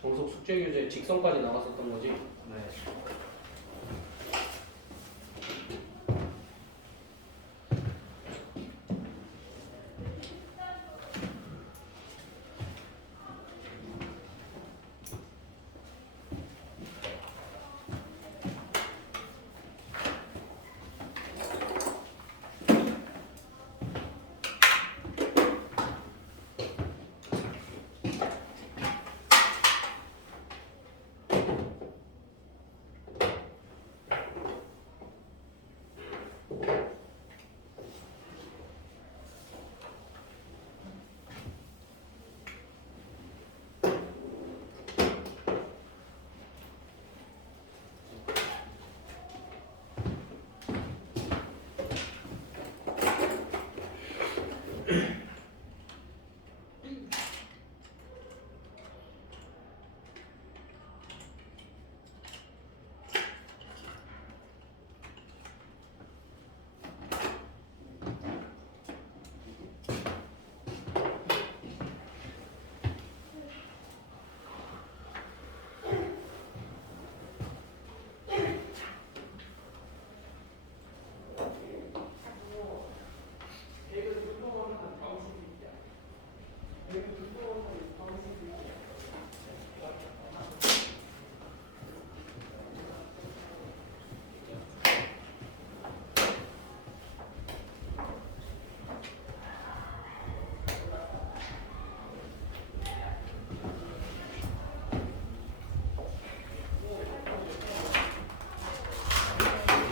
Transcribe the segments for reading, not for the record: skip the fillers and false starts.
정석 숙제 교재 직선까지 나갔었던 거지? 네.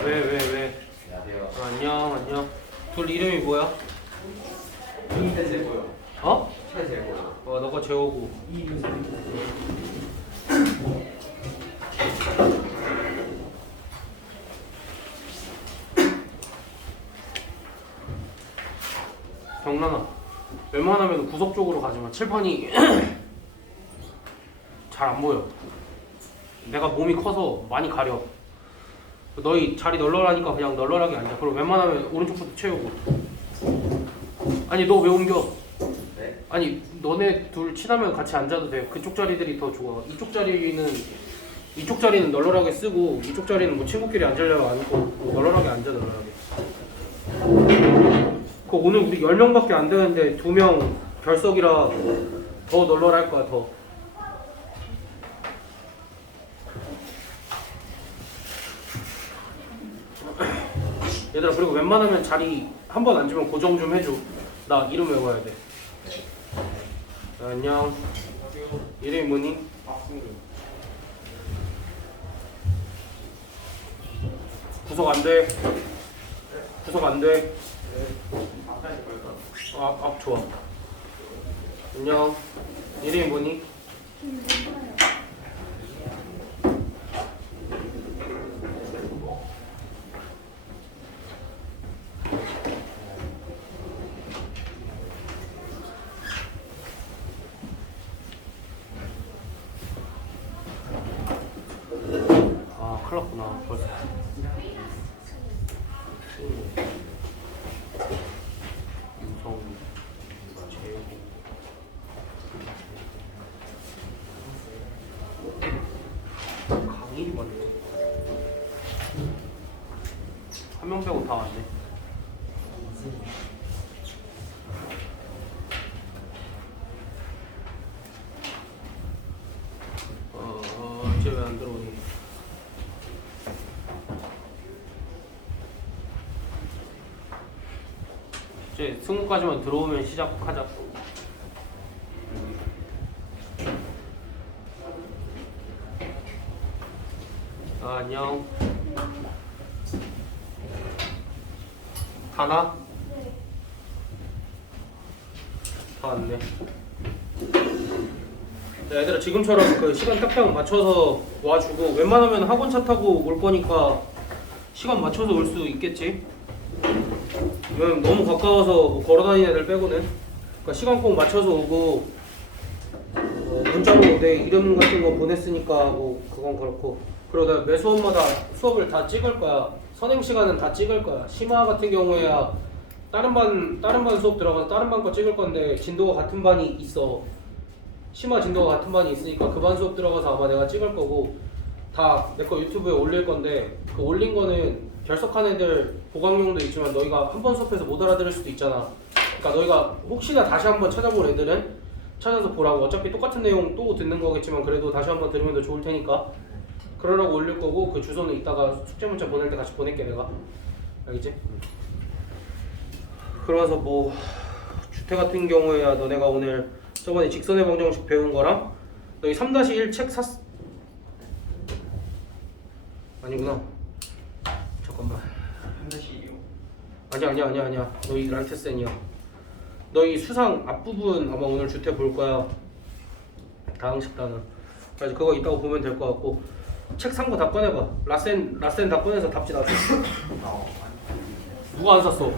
왜? 안녕하세요. 안녕. 둘 이름이 뭐야? 최재고요. 어? 최재고요. 너가 재호고. 경란아, 웬만하면 구석 쪽으로 가지마. 칠판이 잘 안 보여. 내가 몸이 커서 많이 가려. 너희 자리 널널하니까 그냥 널널하게 앉아. 그리고 웬만하면 오른쪽부터 채우고. 아니 너 왜 옮겨? 네? 아니 너네 둘 친하면 같이 앉아도 돼. 그쪽 자리들이 더 좋아. 이쪽 자리는 널널하게 쓰고 이쪽 자리는 뭐 친구끼리 앉으려고 앉고 뭐 널널하게 앉아 널널하게. 그 오늘 우리 10명밖에 안 되는데 2명 결석이라 더 널널할 거야 더. 얘들아 그리고 웬만하면 자리 한 번 앉으면 고정 좀 해줘. 나 이름 외워야 돼. 안녕. 이름이 뭐니? 구속 안 돼. 구속 안 돼. 앞 좋아. 안녕. 이름이 뭐니? 큰일 났구나 벌써. 유성, 재호. 강일이 맞네. 한 명 빼고 다 왔네. 쟤 왜 안 들어오니? 이제 20까지만 들어오면 시작하자. 안녕. 하나? 다 왔네. 야, 얘들아 지금처럼 그 시간 딱딱 맞춰서 와주고 웬만하면 학원 차 타고 올 거니까 시간 맞춰서 올 수 있겠지. 왜냐면 너무 가까워서 뭐 걸어다니는 애들 빼고는. 그러니까 시간 꼭 맞춰서 오고 문자로 내 이름 같은 거 보냈으니까 뭐 그건 그렇고. 그리고 내가 매 수업마다 수업을 다 찍을 거야. 선행 시간은 다 찍을 거야. 심화 같은 경우에야 다른 반 수업 들어가서 다른 반 거 찍을 건데 진도가 같은 반이 있어. 심화 진도가 같은 반이 있으니까 그 반 수업 들어가서 아마 내가 찍을 거고 다 내 거 유튜브에 올릴 건데 그 올린 거는 결석한 애들 보강용도 있지만 너희가 한 번 수업해서 못 알아들을 수도 있잖아. 그러니까 너희가 혹시나 다시 한번 찾아볼 애들은 찾아서 보라고. 어차피 똑같은 내용 또 듣는 거겠지만 그래도 다시 한번 들으면 더 좋을 테니까 그러라고 올릴 거고 그 주소는 이따가 숙제 문자 보낼 때 같이 보낼게 내가. 알겠지? 그래서 뭐 주태 같은 경우에야 너네가 오늘 저번에 직선의 방정식 배운 거랑 너희 3-1 책 샀... 아니구나. 잠깐만. 3-2요. 아니야. 너희 라이트센이야. 너희 수상 앞부분 아마 오늘 주태 볼 거야. 다항식단은. 그래서 그거 이따가 보면 될 것 같고 책 산 거 다 꺼내봐. 라센 다 꺼내서 답지 놔줘. 누가 안 샀어?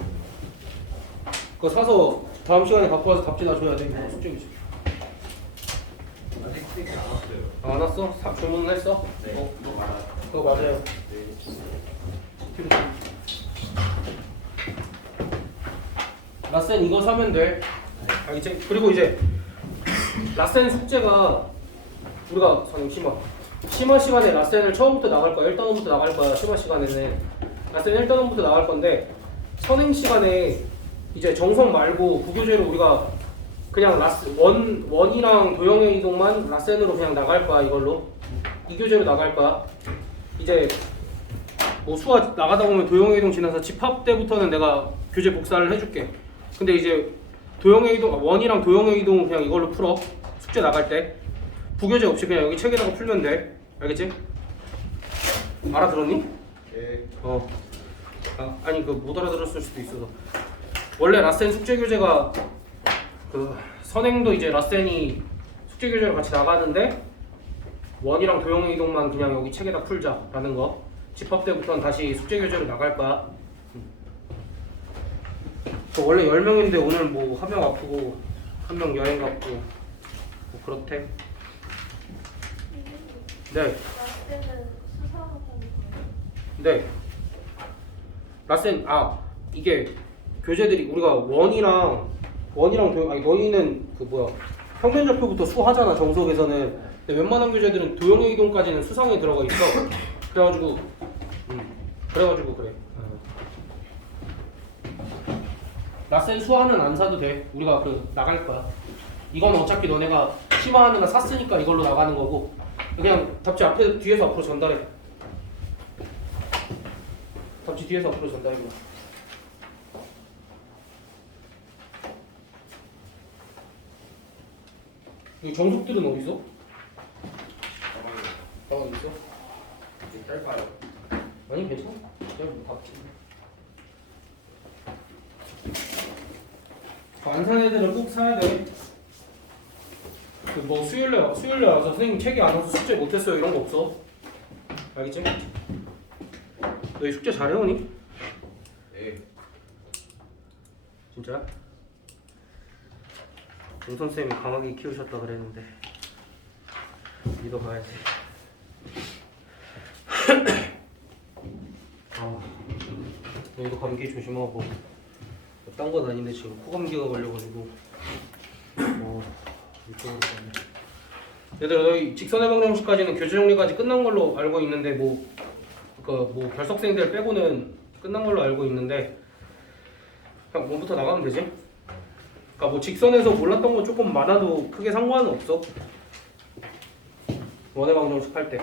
그거 사서 다음 시간에 갖고 와서 답지 놔줘야 돼. 이거 숙제이지. 아직 스틱 안 왔어요. 안 왔어? 주문을 했어? 네. 이거 말아요. 그거 맞아요. 네. 라센 이거 사면 돼. 알겠지? 그리고 이제 라센 숙제가 우리가 심화 시간에 라센을 처음부터 나갈 거야. 1단원부터 나갈 거야. 심화 시간에는 라센 1단원부터 나갈 건데 선행 시간에 이제 정석 말고 부교재로 우리가 그냥 원이랑 도형의 이동만 라센으로 그냥 나갈 거야. 이걸로 이 교재로 나갈 거야. 이제 뭐 수화 나가다 보면 도형의 이동 지나서 집합 때부터는 내가 교재 복사를 해줄게. 근데 이제 도형의 이동 원이랑 도형의 이동 그냥 이걸로 풀어. 숙제 나갈 때 부교재 없이 그냥 여기 책에다가 풀면 돼. 알겠지? 알아들었니? 네. 아니 그 못 알아들었을 수도 있어서. 원래 라센 숙제 교재가 그 선행도 이제 라센이 숙제 교재로 같이 나가는데 원이랑 도형의 이동만 그냥 여기 책에다 풀자라는 거. 집합 때부터는 다시 숙제 교재로 나갈 거야. 원래 10명인데 오늘 뭐 한 명 아프고 한 명 여행 갔고 뭐 그렇대. 네. 라센은 수사하는 거예요? 네. 라센 이게 교재들이 우리가 원이랑 도형 너희는 그 뭐야 평면좌표부터 수하잖아 정석에서는. 근데 웬만한 교재들은 도형의 이동까지는 수상에 들어가 있어. 그래가지고 그래. 라센 수화는 안 사도 돼. 우리가 그 나갈 거야. 이건 어차피 너네가 심화하는 거 샀으니까 이걸로 나가는 거고. 그냥 답지 뒤에서 앞으로 전달해. 답지 뒤에서 앞으로 전달해. 이 정석들은 어디 있어? 가방 있어? 짧아요. 아니 괜찮아. 그냥 뭐 답지. 안 사는 애들은 꼭 사야 돼. 그 뭐 수요일에 와서 선생님 책이 안 와서 숙제 못했어요 이런 거 없어. 알겠지? 너희 숙제 잘해오니? 네. 진짜? 정선쌤이 강하게 키우셨다 그랬는데 믿어봐야지. 너희도 감기 조심하고. 딴 건 아닌데 지금 코감기가 걸려가지고 이쪽으로 가네. 얘들아 너희 직선의 방정식까지는 교재 정리까지 끝난 걸로 알고 있는데 뭐 결석생들 빼고는 끝난 걸로 알고 있는데 그냥 뭐부터 나가면 되지? 그러니까 뭐 직선에서 몰랐던 거 조금 많아도 크게 상관은 없어. 원의 방정식 할 때.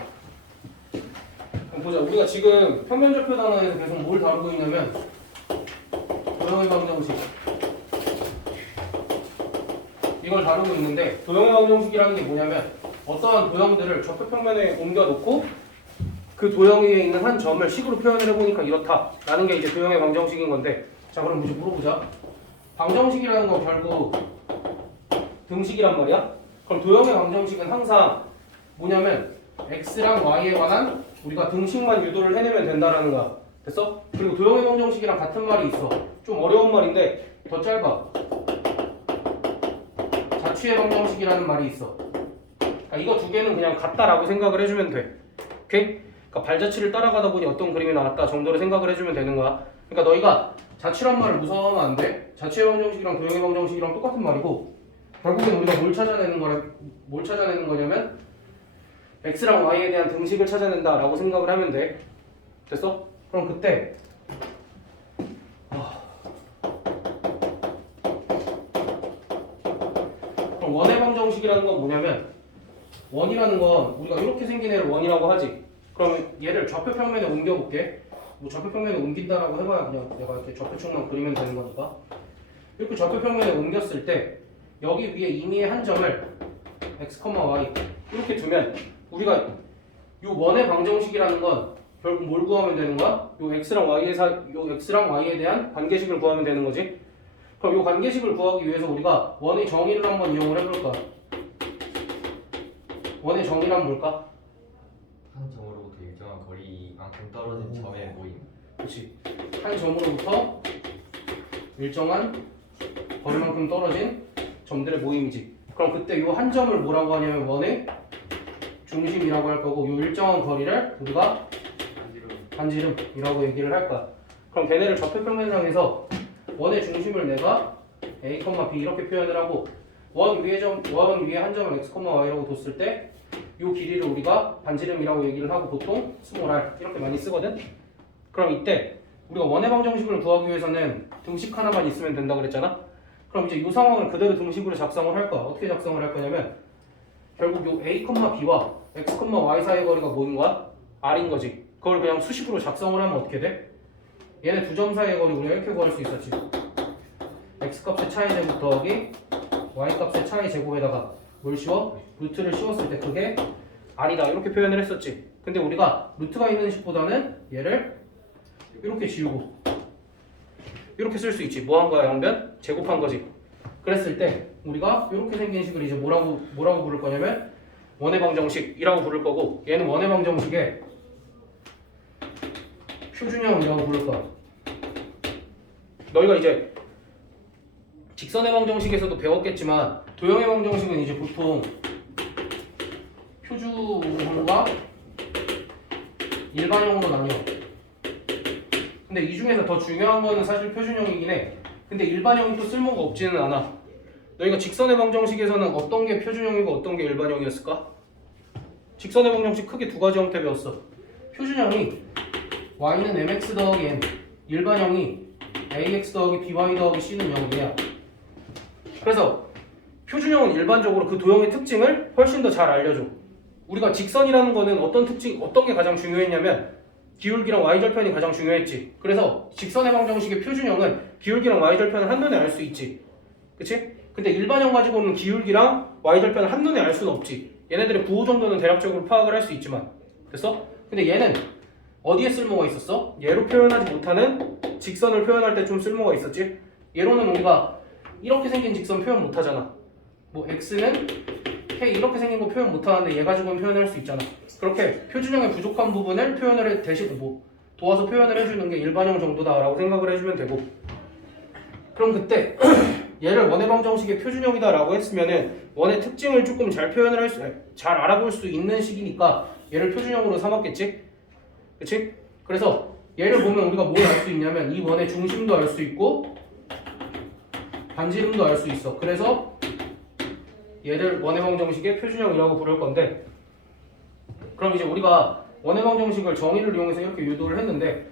그럼 보자. 우리가 지금 평면좌표 단원에서 계속 뭘 다루고 있냐면 도형의 방정식 이걸 다루고 있는데 도형의 방정식이라는 게 뭐냐면 어떠한 도형들을 좌표평면에 옮겨놓고 그 도형 위에 있는 한 점을 식으로 표현을 해보니까 이렇다라는 게 이제 도형의 방정식인 건데 자 그럼 이제 물어보자. 방정식이라는 건 결국 등식이란 말이야. 그럼 도형의 방정식은 항상 뭐냐면 x랑 y에 관한 우리가 등식만 유도를 해내면 된다라는 거야. 됐어? 그리고 도형의 방정식이랑 같은 말이 있어. 좀 어려운 말인데 더 짧아. 자취의 방정식이라는 말이 있어. 그러니까 이거 두 개는 그냥 같다라고 생각을 해주면 돼. 오케이? 그러니까 발자취를 따라가다 보니 어떤 그림이 나왔다 정도로 생각을 해주면 되는 거야. 그러니까 너희가 자취란 말을 무서워하면 안 돼. 자취의 방정식이랑 도형의 방정식이랑 똑같은 말이고 결국엔 우리가 뭘 찾아내는 거냐면 x랑 y에 대한 등식을 찾아낸다라고 생각을 하면 돼. 됐어? 그럼 그때 그럼 원의 방정식이라는 건 뭐냐면 원이라는 건 우리가 이렇게 생긴 애를 원이라고 하지. 그러면 얘를 좌표 평면에 옮겨볼게. 뭐 좌표 평면에 옮긴다라고 해봐야 그냥 내가 이렇게 좌표축만 그리면 되는 거니까. 이렇게 좌표 평면에 옮겼을 때 여기 위에 임의의 한 점을 x, y 이렇게 두면 우리가 요 원의 방정식이라는 건 결국 뭘 구하면 되는 거야? 요 x랑 y에 대한 관계식을 구하면 되는 거지. 그럼 요 관계식을 구하기 위해서 우리가 원의 정의를 한번 이용을 해볼까? 원의 정의란 뭘까? 한 점으로부터 일정한 거리만큼 떨어진 점의 모임. 그렇지. 한 점으로부터 일정한 거리만큼 떨어진 점들의 모임이지. 그럼 그때 요 한 점을 뭐라고 하냐면 원의 중심이라고 할 거고 요 일정한 거리를 우리가 반지름이라고 얘기를 할 거야. 그럼 걔네를 좌표 평면상에서 원의 중심을 내가 a, b 이렇게 표현을 하고 원 위에 한 점을 x, y라고 뒀을 때 요 길이를 우리가 반지름이라고 얘기를 하고 보통 스몰 r 이렇게 많이 쓰거든. 그럼 이때 우리가 원의 방정식을 구하기 위해서는 등식 하나만 있으면 된다 그랬잖아. 그럼 이제 이 상황을 그대로 등식으로 작성을 할 거야. 어떻게 작성을 할 거냐면 결국 요 a, b와 x, y 사이의 거리가 뭐인 거야? r인 거지. 그걸 그냥 수식으로 작성을 하면 어떻게 돼? 얘네 두 점 사이의 거리 우리가 이렇게 구할 수 있었지. x 값의 차의 제곱 더하기 y 값의 차의 제곱에다가 뭘 씌워? 루트를 씌웠을 때 그게 r이다 이렇게 표현을 했었지. 근데 우리가 루트가 있는 식보다는 얘를 이렇게 지우고 이렇게 쓸 수 있지. 뭐 한 거야 양변? 제곱한 거지. 그랬을 때 우리가 이렇게 생긴 식을 이제 뭐라고 부를 거냐면 원의 방정식이라고 부를 거고 얘는 원의 방정식의 표준형이라고 부를 거야. 너희가 이제 직선의 방정식에서도 배웠겠지만 도형의 방정식은 이제 보통 표준형과 일반형으로 나뉘어. 근데 이 중에서 더 중요한 거는 사실 표준형이긴 해. 근데 일반형이 또 쓸모가 없지는 않아. 너희가 직선의 방정식에서는 어떤 게 표준형이고 어떤 게 일반형이었을까? 직선의 방정식 크게 두 가지 형태 배웠어. 표준형이 y는 mx 더하기 n, 일반형이 ax 더하기 by 더하기 c는 0이야. 그래서 표준형은 일반적으로 그 도형의 특징을 훨씬 더 잘 알려줘. 우리가 직선이라는 거는 어떤 게 가장 중요했냐면 기울기랑 y절편이 가장 중요했지. 그래서 직선의 방정식의 표준형은 기울기랑 y절편을 한눈에 알 수 있지. 그치? 근데 일반형 가지고는 기울기랑 y절편을 한눈에 알 수는 없지. 얘네들의 부호 정도는 대략적으로 파악을 할 수 있지만. 됐어? 근데 얘는 어디에 쓸모가 있었어? 얘로 표현하지 못하는 직선을 표현할 때 좀 쓸모가 있었지. 얘로는 우리가 이렇게 생긴 직선 표현 못하잖아. 뭐 x는 k 이렇게 생긴 거 표현 못하는데 얘 가지고는 표현할 수 있잖아. 그렇게 표준형의 부족한 부분을 표현을 대신 도와서 표현을 해주는 게 일반형 정도다라고 생각을 해주면 되고. 그럼 그때 얘를 원의 방정식의 표준형이다라고 했으면은 원의 특징을 조금 잘 잘 알아볼 수 있는 식이니까 얘를 표준형으로 삼았겠지? 그치? 그래서 얘를 보면 우리가 뭘 알 수 있냐면 이 원의 중심도 알 수 있고 반지름도 알 수 있어. 그래서 얘를 원의 방정식의 표준형이라고 부를 건데, 그럼 이제 우리가 원의 방정식을 정의를 이용해서 이렇게 유도를 했는데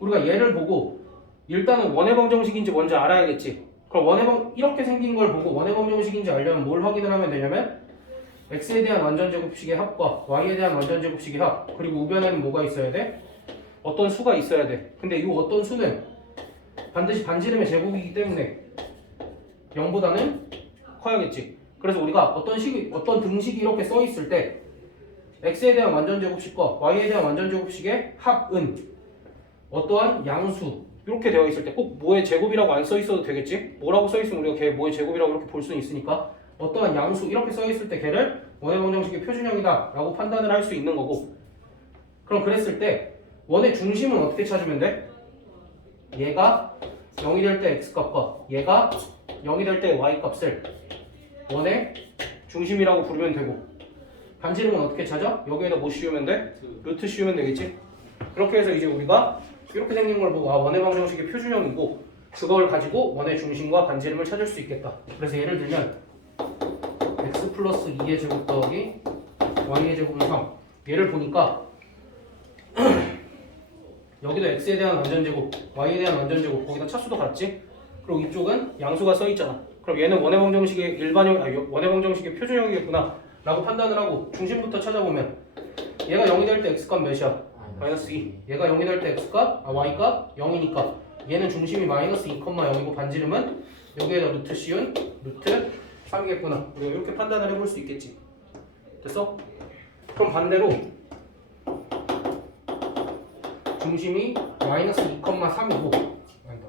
우리가 얘를 보고 일단은 원의 방정식인지 뭔지 알아야겠지. 그럼 이렇게 생긴 걸 보고 원의 방정식인지 알려면 뭘 확인을 하면 되냐면 x에 대한 완전제곱식의 합과 y에 대한 완전제곱식의 합, 그리고 우변에는 뭐가 있어야 돼? 어떤 수가 있어야 돼. 근데 이 어떤 수는 반드시 반지름의 제곱이기 때문에 0보다는 커야겠지. 그래서 우리가 어떤 등식이 이렇게 써 있을 때 x에 대한 완전제곱식과 y에 대한 완전제곱식의 합은 어떠한 양수 이렇게 되어 있을 때 꼭 뭐의 제곱이라고 안 써 있어도 되겠지? 뭐라고 써 있으면 우리가 걔 뭐의 제곱이라고 이렇게 볼 수는 있으니까 어떠한 양수 이렇게 써 있을 때 걔를 원의 방정식의 표준형이다 라고 판단을 할 수 있는 거고. 그럼 그랬을 때 원의 중심은 어떻게 찾으면 돼? 얘가 0이 될 때 x값과 얘가 0이 될 때 y값을 원의 중심이라고 부르면 되고 반지름은 어떻게 찾아? 여기에다 뭐 씌우면 돼? 루트 씌우면 되겠지? 그렇게 해서 이제 우리가 이렇게 생긴 걸 보고 원의 방정식의 표준형이고 그걸 가지고 원의 중심과 반지름을 찾을 수 있겠다. 그래서 예를 들면 x 플러스 2의 제곱 더하기 y의 제곱은 3 얘를 보니까 여기도 x에 대한 완전제곱 y에 대한 완전제곱 거기다 차수도 같지? 그리고 이쪽은 양수가 써있잖아. 그럼 얘는 원의 방정식의 원의 방정식의 표준형이겠구나 라고 판단을 하고 중심부터 찾아보면 얘가 0이 될 때 x값 몇이야? 마이너스 2. 얘가 0이 될 때 x값, y값 0이니까 얘는 중심이 마이너스 2,0이고 반지름은 여기에다 루트 씌운 루트 3이겠구나. 우리가 이렇게 판단을 해볼 수 있겠지. 됐어? 그럼 반대로 중심이 마이너스 2,3이고 아니다.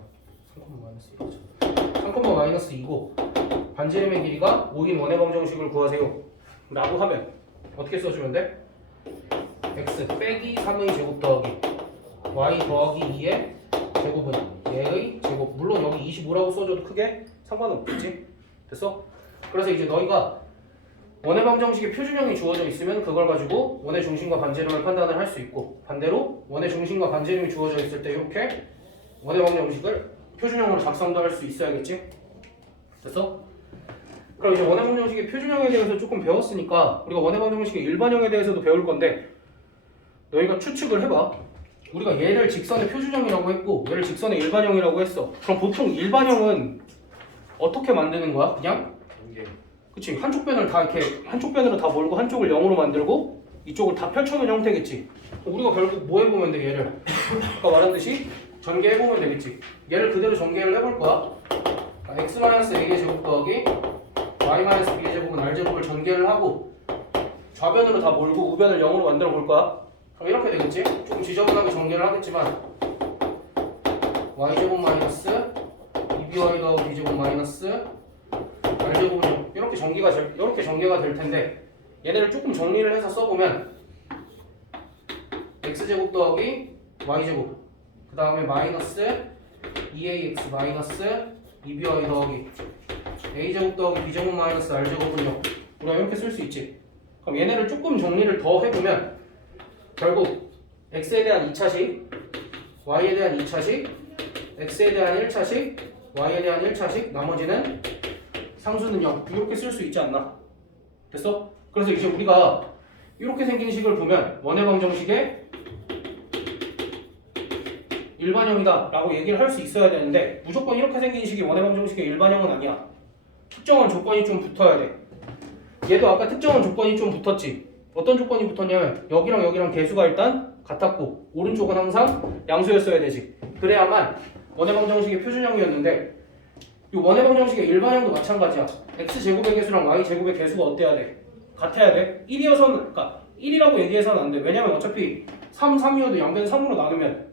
3, 마이너스 2고 반지름의 길이가 5인 원의 방정식을 구하세요 라고 하면 어떻게 써주면 돼? x 빼기 3의 제곱 더하기 y 더하기 2의 제곱은 얘의 제곱. 물론 여기 25라고 써줘도 크게 상관없겠지. 됐어? 그래서 이제 너희가 원의 방정식의 표준형이 주어져 있으면 그걸 가지고 원의 중심과 반지름을 판단을 할 수 있고 반대로 원의 중심과 반지름이 주어져 있을 때 이렇게 원의 방정식을 표준형으로 작성도 할 수 있어야겠지. 됐어? 그럼 이제 원의 방정식의 표준형에 대해서 조금 배웠으니까 우리가 원의 방정식의 일반형에 대해서도 배울 건데 너희가 추측을 해봐. 우리가 얘를 직선의 표준형이라고 했고 얘를 직선의 일반형이라고 했어. 그럼 보통 일반형은 어떻게 만드는 거야? 그냥? 그치? 한쪽 변을 다 이렇게 한쪽 변으로 다 몰고 한쪽을 0으로 만들고 이쪽을 다 펼쳐놓은 형태겠지. 우리가 결국 뭐 해보면 돼? 얘를 아까 말한 듯이 전개해보면 되겠지. 얘를 그대로 전개를 해볼 거야. x-a의 제곱 더하기 y-b의 제곱은 r제곱을 전개를 하고 좌변으로 다 몰고 우변을 0으로 만들어 볼 거야. 그럼 이렇게 되겠지? 조금 지저분하게 전개를 하겠지만 y제곱 마이너스 2by 더하기 b제곱 마이너스 r제곱은 이렇게 전개가 될 텐데 얘네를 조금 정리를 해서 써보면 x제곱 더하기 y제곱 그 다음에 마이너스 2ax 마이너스 2by 더하기 a제곱 더하기 b제곱 마이너스 r제곱은요 우리가 이렇게 쓸 수 있지. 그럼 얘네를 조금 정리를 더 해보면 결국 x에 대한 2차식 y에 대한 2차식 x에 대한 1차식 y에 대한 1차식 나머지는 상수는 0 이렇게 쓸 수 있지 않나? 됐어? 그래서 이제 우리가 이렇게 생긴 식을 보면 원의 방정식의 일반형이다 라고 얘기를 할 수 있어야 되는데 무조건 이렇게 생긴 식이 원의 방정식의 일반형은 아니야. 특정한 조건이 좀 붙어야 돼. 얘도 아까 특정한 조건이 좀 붙었지. 어떤 조건이 붙었냐면 여기랑 여기랑 개수가 일단 같았고 오른쪽은 항상 양수였어야 되지. 그래야만 원의 방정식의 표준형이었는데 이 원의 방정식의 일반형도 마찬가지야. x제곱의 개수랑 y제곱의 개수가 어때야 돼? 같아야 돼? 1이어서는 그러니까 1이라고 얘기해서는 안 돼. 왜냐면 어차피 3, 3이어도 양변 3으로 나누면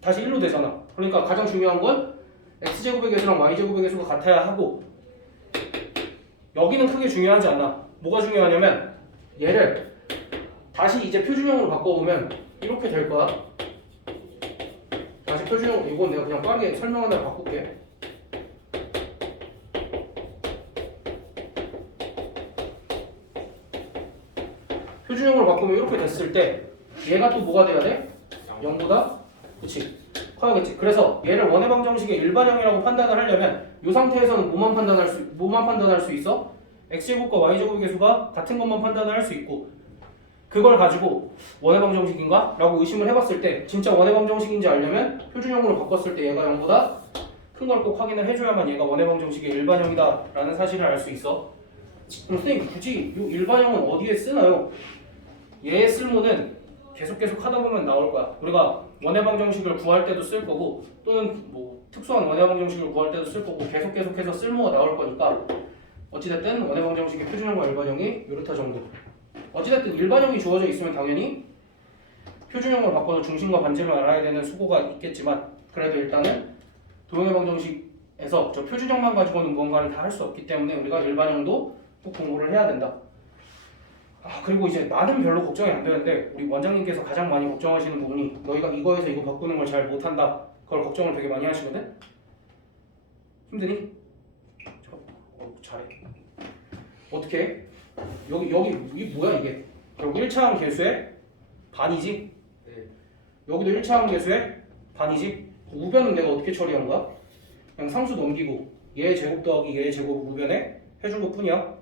다시 1로 되잖아. 그러니까 가장 중요한 건 x제곱의 개수랑 y제곱의 개수가 같아야 하고 여기는 크게 중요하지 않아. 뭐가 중요하냐면 얘를 다시 이제 표준형으로 바꿔보면 이렇게 될 거야. 다시 표준형 이건 내가 그냥 빠르게 설명하다가 바꿀게. 표준형으로 바꾸면 이렇게 됐을 때 얘가 또 뭐가 돼야 돼? 0보다? 그치? 커야겠지. 그래서 얘를 원의 방정식의 일반형이라고 판단을 하려면 이 상태에서는 뭐만 판단할 수 있어? x제곱과 y제곱의 개수가 같은 것만 판단을 할 수 있고 그걸 가지고 원의 방정식인가? 라고 의심을 해봤을 때 진짜 원의 방정식인지 알려면 표준형으로 바꿨을 때 얘가 0보다 큰 걸 꼭 확인을 해줘야만 얘가 원의 방정식의 일반형이다 라는 사실을 알 수 있어. 그럼 선생님 굳이 이 일반형은 어디에 쓰나요? 얘의 쓸모는 계속 하다 보면 나올 거야. 우리가 원의 방정식을 구할 때도 쓸 거고 또는 뭐 특수한 원의 방정식을 구할 때도 쓸 거고 계속해서 쓸모가 나올 거니까 어찌됐든 원의 방정식의 표준형과 일반형이 이렇다 정도. 어찌됐든 일반형이 주어져 있으면 당연히 표준형으로 바꿔서 중심과 반지름을 알아야 되는 수고가 있겠지만 그래도 일단은 도형의 방정식에서 저 표준형만 가지고는 무언가를 다 할 수 없기 때문에 우리가 일반형도 꼭 공부를 해야 된다. 그리고 이제 나는 별로 걱정이 안 되는데 우리 원장님께서 가장 많이 걱정하시는 부분이 너희가 이거에서 이거 바꾸는 걸 잘 못한다. 그걸 걱정을 되게 많이 하시거든. 힘드니? 잘해. 어떻게 해? 여기 이게 뭐야 이게? 결국 1차항 계수의 반이지? 네. 여기도 1차항 계수의 반이지? 우변은 내가 어떻게 처리한 거야? 그냥 상수 넘기고 얘의 제곱 더하기 얘의 제곱 우변에 해준 것 뿐이야.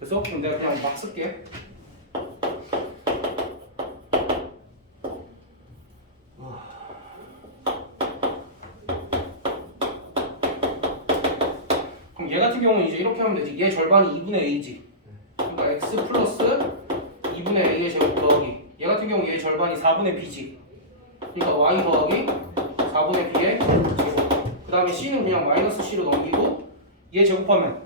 됐어? 그럼 내가 그냥 막 쓸게. 그럼 얘 같은 경우는 이제 이렇게 하면 되지. 얘 절반이 2분의 a지. 그러니까 x 플러스 2분의 a의 제곱 더하기 얘 같은 경우 얘 절반이 4분의 b지. 그러니까 y 더하기 4분의 b의 제곱. 그 다음에 c는 그냥 마이너스 c로 넘기고 얘 제곱하면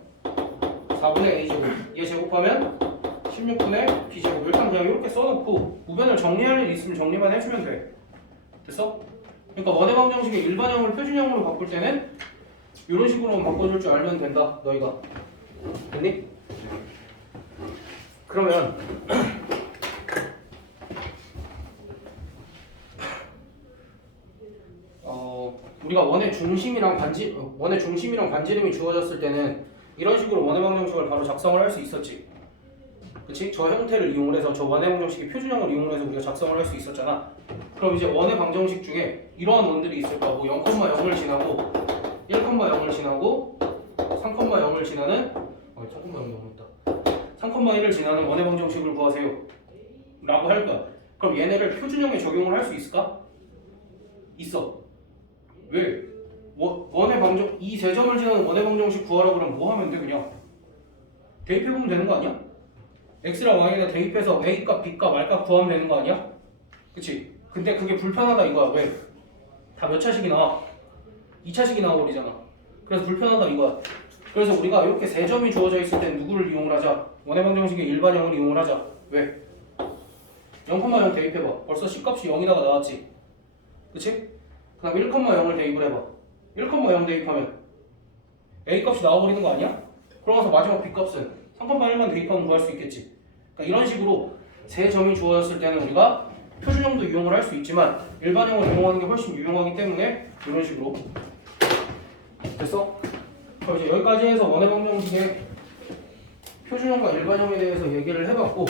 4분의 a 제곱. 얘 제곱하면 16분의 b 제곱. 일단 그냥 이렇게 써놓고 우변을 정리할 일 있으면 정리만 해주면 돼. 됐어? 그러니까 원의 방정식의 일반형을 표준형으로 바꿀 때는 이런 식으로만 바꿔줄 줄 알면 된다. 너희가 됐니? 그러면 우리가 원의 중심이랑 반지름이 주어졌을 때는 이런 식으로 원의 방정식을 바로 작성을 할 수 있었지. 그치? 저 형태를 이용해서 저 원의 방정식의 표준형을 이용해서 우리가 작성을 할 수 있었잖아. 그럼 이제 원의 방정식 중에 이러한 원들이 있을까? 뭐 0,0을 지나고 1,0을 지나고 3,0을 지나는 3,0이 너무 있다. 3,1을 지나는 원의 방정식을 구하세요 라고 할 거야. 그럼 얘네를 표준형에 적용을 할 수 있을까? 있어. 왜? 원의 방정 이 세 점을 지나는 원의 방정식 구하라 그러면 뭐 하면 돼? 그냥 대입해보면 되는 거 아니야? x랑 y에다 대입해서 a값, b값, r값 구하면 되는 거 아니야? 그치? 근데 그게 불편하다 이거야. 왜? 다 몇 차식이 나와? 2차식이 나와버리잖아. 그래서 불편하다 이거야. 그래서 우리가 이렇게 세 점이 주어져 있을 때 누구를 이용을 하자? 원의 방정식의 일반형을 이용을 하자. 왜? 0,0 대입해봐. 벌써 C값이 0이다가 나왔지. 그치? 그 다음 1,0을 대입을 해봐. 1,0 대입하면 A값이 나와버리는 거 아니야? 그러면서 마지막 B값은 3,1만 대입하면 구할 수 있겠지. 그러니까 이런 식으로 세 점이 주어졌을 때는 우리가 표준형도 이용을 할 수 있지만 일반형을 이용하는 게 훨씬 유용하기 때문에 이런 식으로 됐어? 그럼 이제 여기까지 해서 원의 방정식의 표준형과 일반형에 대해서 얘기를 해봤고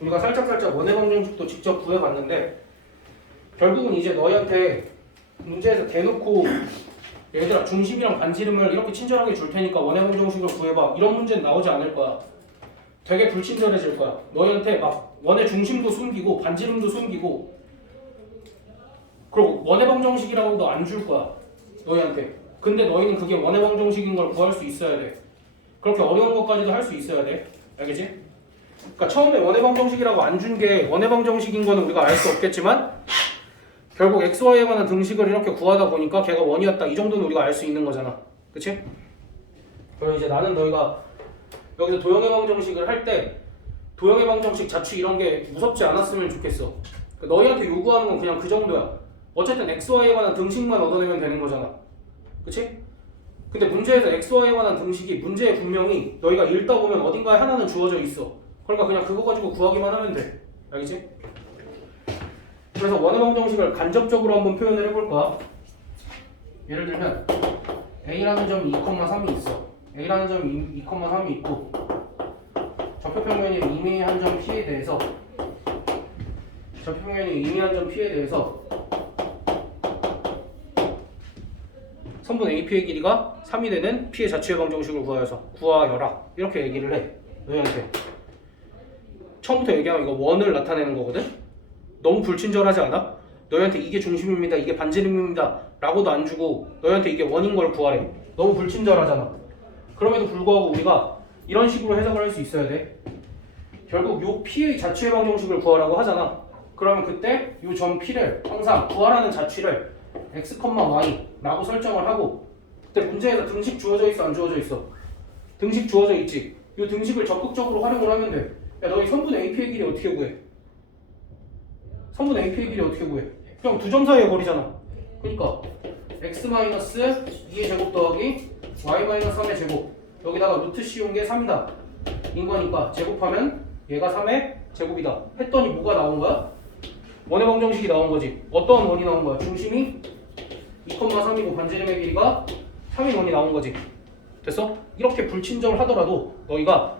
우리가 살짝 원의 방정식도 직접 구해봤는데 결국은 이제 너희한테 문제에서 대놓고 얘들아 중심이랑 반지름을 이렇게 친절하게 줄 테니까 원의 방정식을 구해봐 이런 문제는 나오지 않을 거야. 되게 불친절해질 거야. 너희한테 막 원의 중심도 숨기고 반지름도 숨기고 그리고 원의 방정식이라고도 안 줄 거야 너희한테. 근데 너희는 그게 원의 방정식인 걸 구할 수 있어야 돼. 그렇게 어려운 것까지도 할 수 있어야 돼. 알겠지? 그러니까 처음에 원의 방정식이라고 안 준 게 원의 방정식인 거는 우리가 알 수 없겠지만 결국 xy에 관한 등식을 이렇게 구하다 보니까 걔가 원이었다 이 정도는 우리가 알 수 있는 거잖아. 그치? 그럼 이제 나는 너희가 여기서 도형의 방정식을 할 때 도형의 방정식 자취 이런 게 무섭지 않았으면 좋겠어. 그러니까 너희한테 요구하는 건 그냥 그 정도야. 어쨌든 xy에 관한 등식만 얻어내면 되는 거잖아. 그치? 근데 문제에서 xy에 관한 등식이 문제에 분명히 너희가 읽다 보면 어딘가에 하나는 주어져 있어. 그러니까 그냥 그거 가지고 구하기만 하면 돼. 알겠지? 그래서 원의 방정식을 간접적으로 한번 표현을 해볼까? 예를 들면 A라는 점이 2,3이 있어. A라는 점이 2,3이 있고 좌표평면이 임의한 점 P에 대해서 선분 AP의 길이가 3이 되는 P의 자취의 방정식을 구하여라 이렇게 얘기를 해. 너희한테 처음부터 얘기하면 이거 원을 나타내는 거거든? 너무 불친절하지 않아? 너희한테 이게 중심입니다 이게 반지름입니다 라고도 안 주고 너희한테 이게 원인 걸 구하래. 너무 불친절하잖아. 그럼에도 불구하고 우리가 이런 식으로 해석을 할 수 있어야 돼. 결국 요 P의 자취의 방정식을 구하라고 하잖아. 그러면 그때 요 점 P를 항상 구하라는 자취를 x, y 라고 설정을 하고 그때 문제에서 등식 주어져 있어 안 주어져 있어? 등식 주어져 있지. 요 등식을 적극적으로 활용을 하면 돼. 야 너희 선분 AP의 길이 어떻게 구해? 선분 AP의 길이 어떻게 구해? 그냥 두 점 사이에 거리잖아. 그러니까 x-2의 제곱 더하기 y-3의 제곱 여기다가 루트 씌운 게 3이다 인 거니까 제곱하면 얘가 3의 제곱이다 했더니 뭐가 나온 거야? 원의 방정식이 나온 거지. 어떤 원이 나온 거야? 중심이 2,3이고 반지름의 길이가 3인 원이 나온 거지. 됐어? 이렇게 불친절을 하더라도 너희가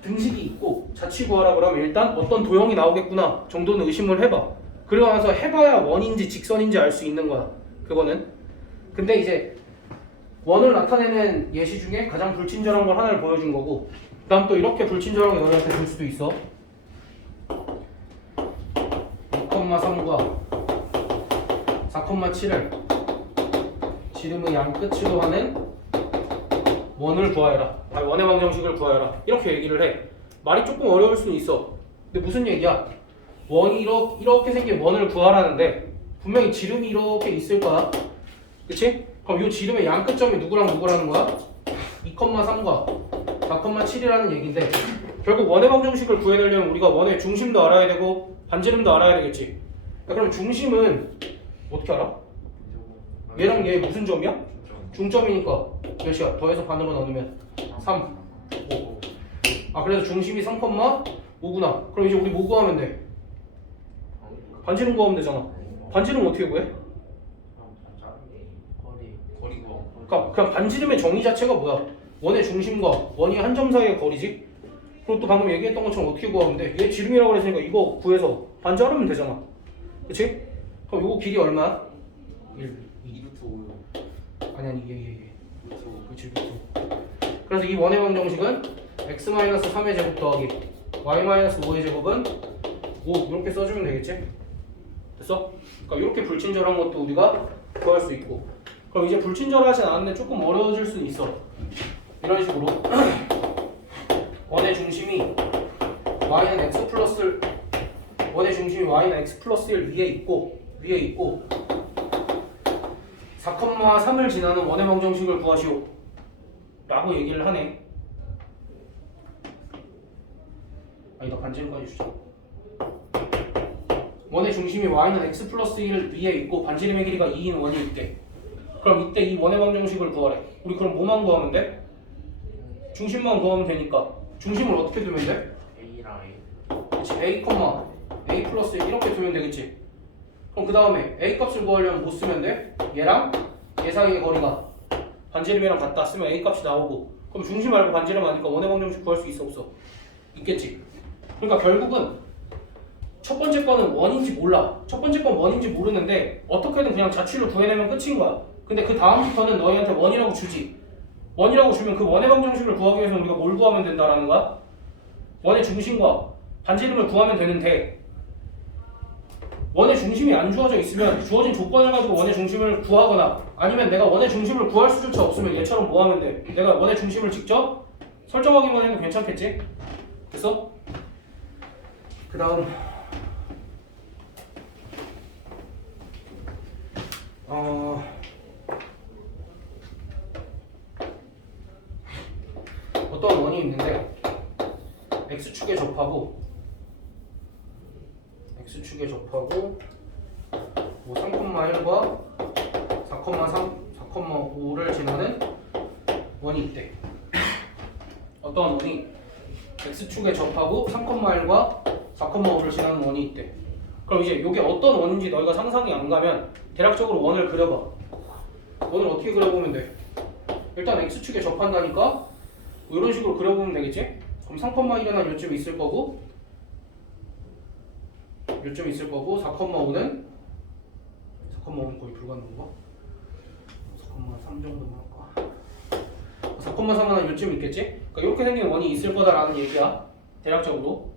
등식이 있고 자취 구하라 그러면 일단 어떤 도형이 나오겠구나 정도는 의심을 해봐. 그러고 나서 해봐야 원인지 직선인지 알 수 있는 거야. 그거는. 근데 이제 원을 나타내는 예시 중에 가장 불친절한 걸 하나를 보여준 거고, 그 다음 또 이렇게 불친절한 게 너희한테 줄 수도 있어. 2,3과 4,7을 지름의 양 끝으로 하는 원을 구하여라. 아니, 원의 방정식을 구하여라. 이렇게 얘기를 해. 말이 조금 어려울 수는 있어. 근데 무슨 얘기야? 원이 이렇게 생긴 원을 구하라는데 분명히 지름이 이렇게 있을 거야. 그치? 그럼 이 지름의 양 끝점이 누구랑 누구라는 거야? 2,3과 4,7이라는 얘기인데 결국 원의 방정식을 구해내려면 우리가 원의 중심도 알아야 되고 반지름도 알아야 되겠지. 야, 그럼 중심은 어떻게 알아? 얘랑 얘 무슨 점이야? 중점이니까 몇이야? 더해서 반으로 나누면 3, 5. 아 그래서 중심이 3,5구나. 그럼 이제 우리 뭐 구하면 돼? 반지름 구하면 되잖아. 반지름 어떻게 구해? 거리 구워. 그러니까 그냥 반지름의 정의 자체가 뭐야? 원의 중심과 원이 한 점 사이의 거리지. 그리고 또 방금 얘기했던 것처럼 어떻게 구하면 돼? 얘 지름이라고 그랬으니까 이거 구해서 반지하면 되잖아. 그치? 그럼 요거 길이 얼마야? 1, 2. 2루트 5요. 아니 얘. 루트 5. 그치. 그래서 이 원의 방정식은 x-3의 제곱 더하기 y-5의 제곱은 5 이렇게 써주면 되겠지? 됐어? 그러니까 이렇게 불친절한 것도 우리가 구할 수 있고. 그럼 이제 불친절하진 않은데 조금 어려워질 수는 있어. 이런 식으로 원의 중심이 y는 x 플러스 원의 중심이 y는 x 플러스 1 위에 있고 4,3을 지나는 원의 방정식을 구하시오 라고 얘기를 하네. 아니다, 반지름까지 주자. 원의 중심이 y는 x 플러스 1 위에 있고 반지름의 길이가 2인 원이 있대. 그럼 이때 이 원의 방정식을 구하래. 우리 그럼 뭐만 구하면 돼? 중심만 구하면 되니까 중심을 어떻게 두면 돼? A랑 A. 그치, a, a 플러스 1 이렇게 두면 되겠지. 그럼 그 다음에 a 값을 구하려면 뭐 쓰면 돼? 얘랑 얘 사이의 거리가 반지름이랑 같다 쓰면 a 값이 나오고, 그럼 중심 말고 반지름 아니까 원의 방정식 구할 수 있어 없어? 있겠지. 그러니까 결국은 첫 번째 거는 원인지 몰라. 첫 번째 건 원인지 모르는데 어떻게든 그냥 자취를 구해내면 끝인 거야. 근데 그 다음부터는 너희한테 원이라고 주지. 원이라고 주면 그 원의 방정식을 구하기 위해서 우리가 뭘 구하면 된다라는 거야? 원의 중심과 반지름을 구하면 되는데 원의 중심이 안 주어져 있으면 주어진 조건을 가지고 원의 중심을 구하거나 아니면 내가 원의 중심을 구할 수조차 없으면 얘처럼 뭐 하면 돼? 내가 원의 중심을 직접 설정하기만 해도 괜찮겠지? 됐어? 그 다음 어떤 원이 있는데 x축에 접하고 뭐 3,1과 4,3, 4,5를 지나는 원이 있대. 어떤 원이 x축에 접하고 3,1과 4,5를 지나는 원이 있대. 그럼 이제 이게 어떤 원인지 너희가 상상이 안 가면 대략적으로 원을 그려봐. 원을 어떻게 그려보면 돼? 일단 x축에 접한다니까 이런 식으로 그려보면 되겠지? 그럼 3,1은 요쯤 있을 거고 4,5는 거의 불가능한가? 4,3 정도만 할까? 4,3은 요쯤 있겠지? 그러니까 이렇게 생긴 원이 있을 거다라는 얘기야. 대략적으로.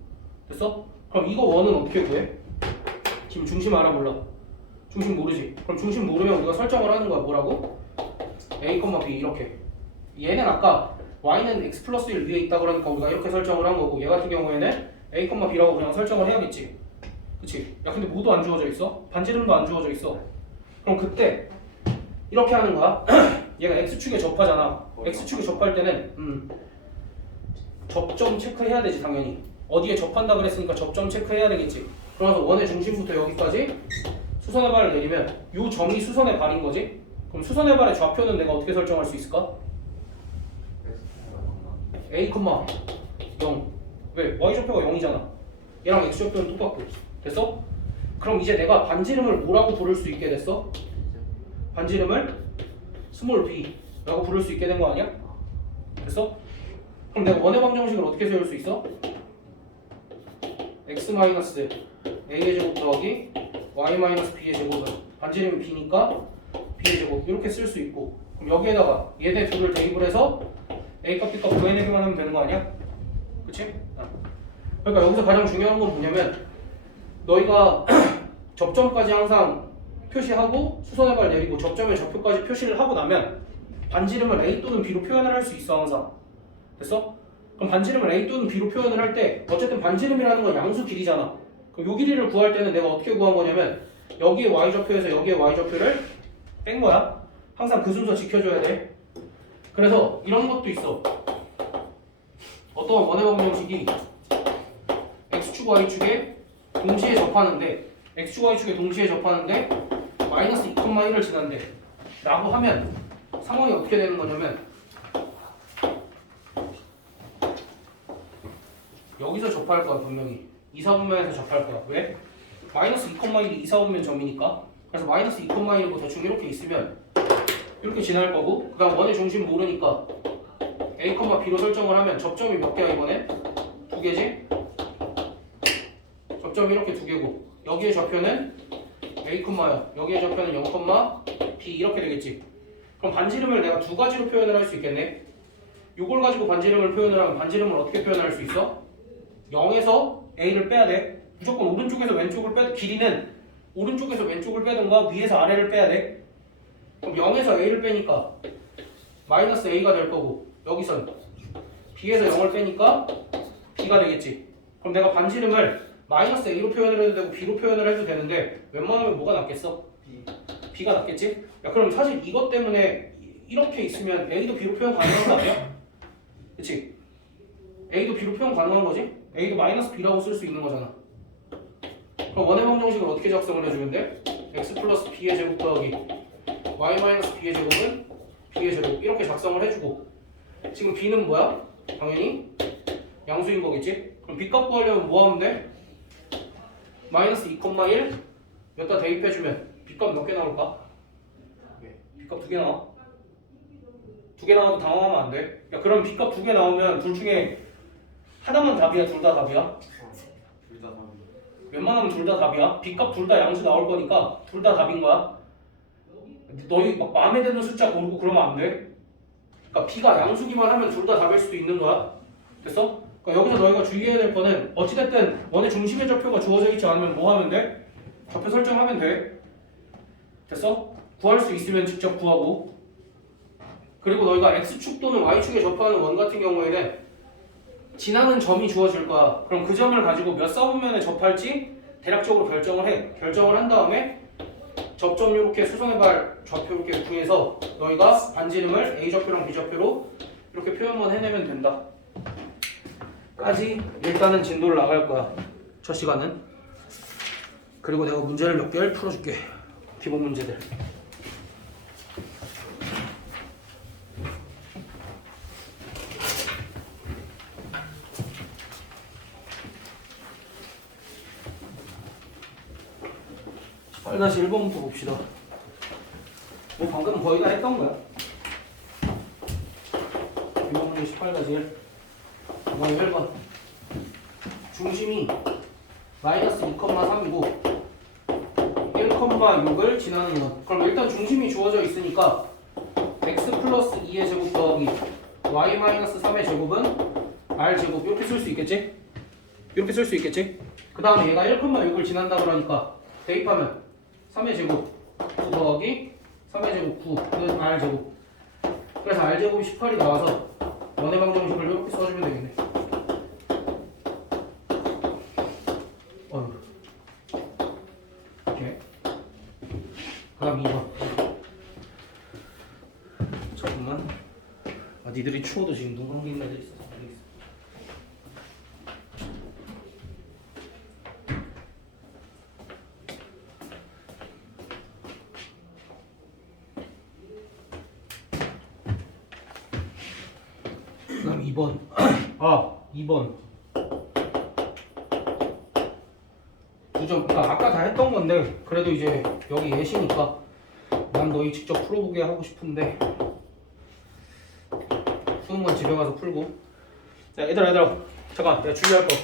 됐어? 그럼 이거 원은 어떻게 구해? 지금 중심 알아 몰라? 중심 모르지? 그럼 중심 모르면 우리가 설정을 하는 거야. 뭐라고? a, b 이렇게. 얘는 아까 y는 x 플러스 1 위에 있다 그러니까 우리가 이렇게 설정을 한 거고, 얘 같은 경우에는 a, b라고 그냥 설정을 해야겠지. 그치? 야 근데 뭐도 안 주어져 있어? 반지름도 안 주어져 있어. 그럼 그때 이렇게 하는 거야. 얘가 x축에 접하잖아. x축에 접할 때는 접점 체크해야 되지 당연히. 어디에 접한다 그랬으니까 접점 체크해야 되겠지. 그러면서 원의 중심부터 여기까지 수선의 발을 내리면 이 점이 수선의 발인 거지. 그럼 수선의 발의 좌표는 내가 어떻게 설정할 수 있을까? a, 0. 왜? y좌표가 0이잖아. 얘랑 x좌표는 똑같고. 됐어? 그럼 이제 내가 반지름을 뭐라고 부를 수 있게 됐어? 반지름을 스몰 b라고 부를 수 있게 된 거 아니야? 됐어? 그럼 내가 원의 방정식을 어떻게 세울 수 있어? x-a의 제곱 더하기 y-b의 제곱은 반지름이 b니까 b의 제곱 이렇게 쓸 수 있고, 그럼 여기에다가 얘네 둘을 대입을 해서 a값 b값 구해내기만 하면 되는 거 아니야? 그치? 그러니까 여기서 가장 중요한 건 뭐냐면 너희가 접점까지 항상 표시하고 수선의 발 내리고 접점에 좌표까지 표시를 하고 나면 반지름을 a 또는 b로 표현을 할 수 있어 항상. 됐어? 그럼 반지름을 a 또는 b로 표현을 할 때 어쨌든 반지름이라는 건 양수 길이잖아. 그럼 요 길이를 구할 때는 내가 어떻게 구한 거냐면 여기에 y좌표에서 여기에 y좌표를 뺀 거야. 항상 그 순서 지켜줘야 돼. 그래서 이런 것도 있어. 어떤 원의 방정식이 x축 y축에 동시에 접하는데 x축 y축에 동시에 접하는데 마이너스 2,1을 지난대 라고 하면 상황이 어떻게 되는 거냐면 여기서 접할 거야. 분명히 2, 4분면에서 접할 거야. 왜? 마이너스 2,1이 2, 4분면 점이니까. 그래서 마이너스 2,1이고 대충 이렇게 있으면 이렇게 지날 거고, 그 다음 원의 중심 모르니까 a, b로 설정을 하면 접점이 몇 개야 이번에? 2개지? 접점이 이렇게 2개고 여기에 좌표는 a, 여기에 좌표는 0, b 이렇게 되겠지. 그럼 반지름을 내가 두 가지로 표현을 할 수 있겠네. 이걸 가지고 반지름을 표현을 하면 반지름을 어떻게 표현할 수 있어? 0에서 a를 빼야 돼. 무조건 오른쪽에서 왼쪽을 빼. 길이는 오른쪽에서 왼쪽을 빼든가 위에서 아래를 빼야 돼. 그럼 0에서 a를 빼니까 마이너스 a가 될 거고, 여기선 b에서 0을 빼니까 b가 되겠지. 그럼 내가 반지름을 마이너스 a로 표현을 해도 되고 b로 표현을 해도 되는데 웬만하면 뭐가 낫겠어? b가 낫겠지? 야, 그럼 사실 이것 때문에 이렇게 있으면 a도 b로 표현 가능한 거 아니야? 그치? a도 b로 표현 가능한 거지? a도 마이너스 b라고 쓸 수 있는 거잖아. 그럼 원의 방정식을 어떻게 작성을 해주면 돼? x 플러스 b의 제곱 더하기 y 마이너스 b의 제곱은 b의 제곱 이렇게 작성을 해주고, 지금 b는 뭐야? 당연히 양수인 거겠지? 그럼 b값 구하려면 뭐 하면 돼? 마이너스 2,1 여기다 대입해주면 b값 몇 개 나올까? b값 2개 나와. 2개 나와도 당황하면 안 돼. 야, 그럼 b값 2개 나오면 둘 중에 하나만 답이야? 둘 다 답이야? 둘 다 답이. 웬만하면 둘 다 답이야. b값 둘 다 양수 나올 거니까 둘 다 답인 거야. 너희 막 마음에 드는 숫자 고르고 그러면 안 돼. 그러니까 b가 양수기만 하면 둘 다 답일 수도 있는 거야. 됐어? 그러니까 여기서 너희가 주의해야 될 거는 어찌됐든 원의 중심의 좌표가 주어져 있지 않으면 뭐 하면 돼? 좌표 설정하면 돼. 됐어? 구할 수 있으면 직접 구하고. 그리고 너희가 x축 또는 y축에 접하는 원 같은 경우에는 지나는 점이 주어질 거야. 그럼 그 점을 가지고 몇 사분면에 접할지 대략적으로 결정을 해. 결정을 한 다음에 접점 이렇게 수선의 발 좌표 이렇게 구해서 너희가 반지름을 a 좌표랑 b 좌표로 이렇게 표현만 해내면 된다. 까지 일단은 진도를 나갈 거야. 첫 시간은. 그리고 내가 문제를 몇 개를 풀어줄게. 기본 문제들. 다시 1번부터 봅시다. 뭐 방금 거의 다 했던 거야. 6번 문제 18-1. 이번 1번. 중심이 마이너스 2,3이고 1,6을 지나는 원. 그럼 일단 중심이 주어져 있으니까 x 플러스 2의 제곱 더하기 y 마이너스 3의 제곱은 r 제곱 이렇게 쓸 수 있겠지? 이렇게 쓸 수 있겠지? 그 다음에 얘가 1,6을 지난다 그러니까 대입하면 3의 제곱 9 더하기 3의 제곱 9는 r 제곱. 그래서 r 제곱이 18이 나와서 원의 방정식을 이렇게 써주면 되겠네. 이렇게. 그다음 2번. 잠깐만. 아, 니들이 추워도 지금 눈 감기는 애들 있어. 그다음 2번. 아, 2번. 9점. 그러니까 아까 다 했던 건데 그래도 이제 여기 예시니까 난 너희 직접 풀어보게 하고 싶은데 푸는 건 집에 가서 풀고. 야 얘들아 잠깐 내가 주의할 거.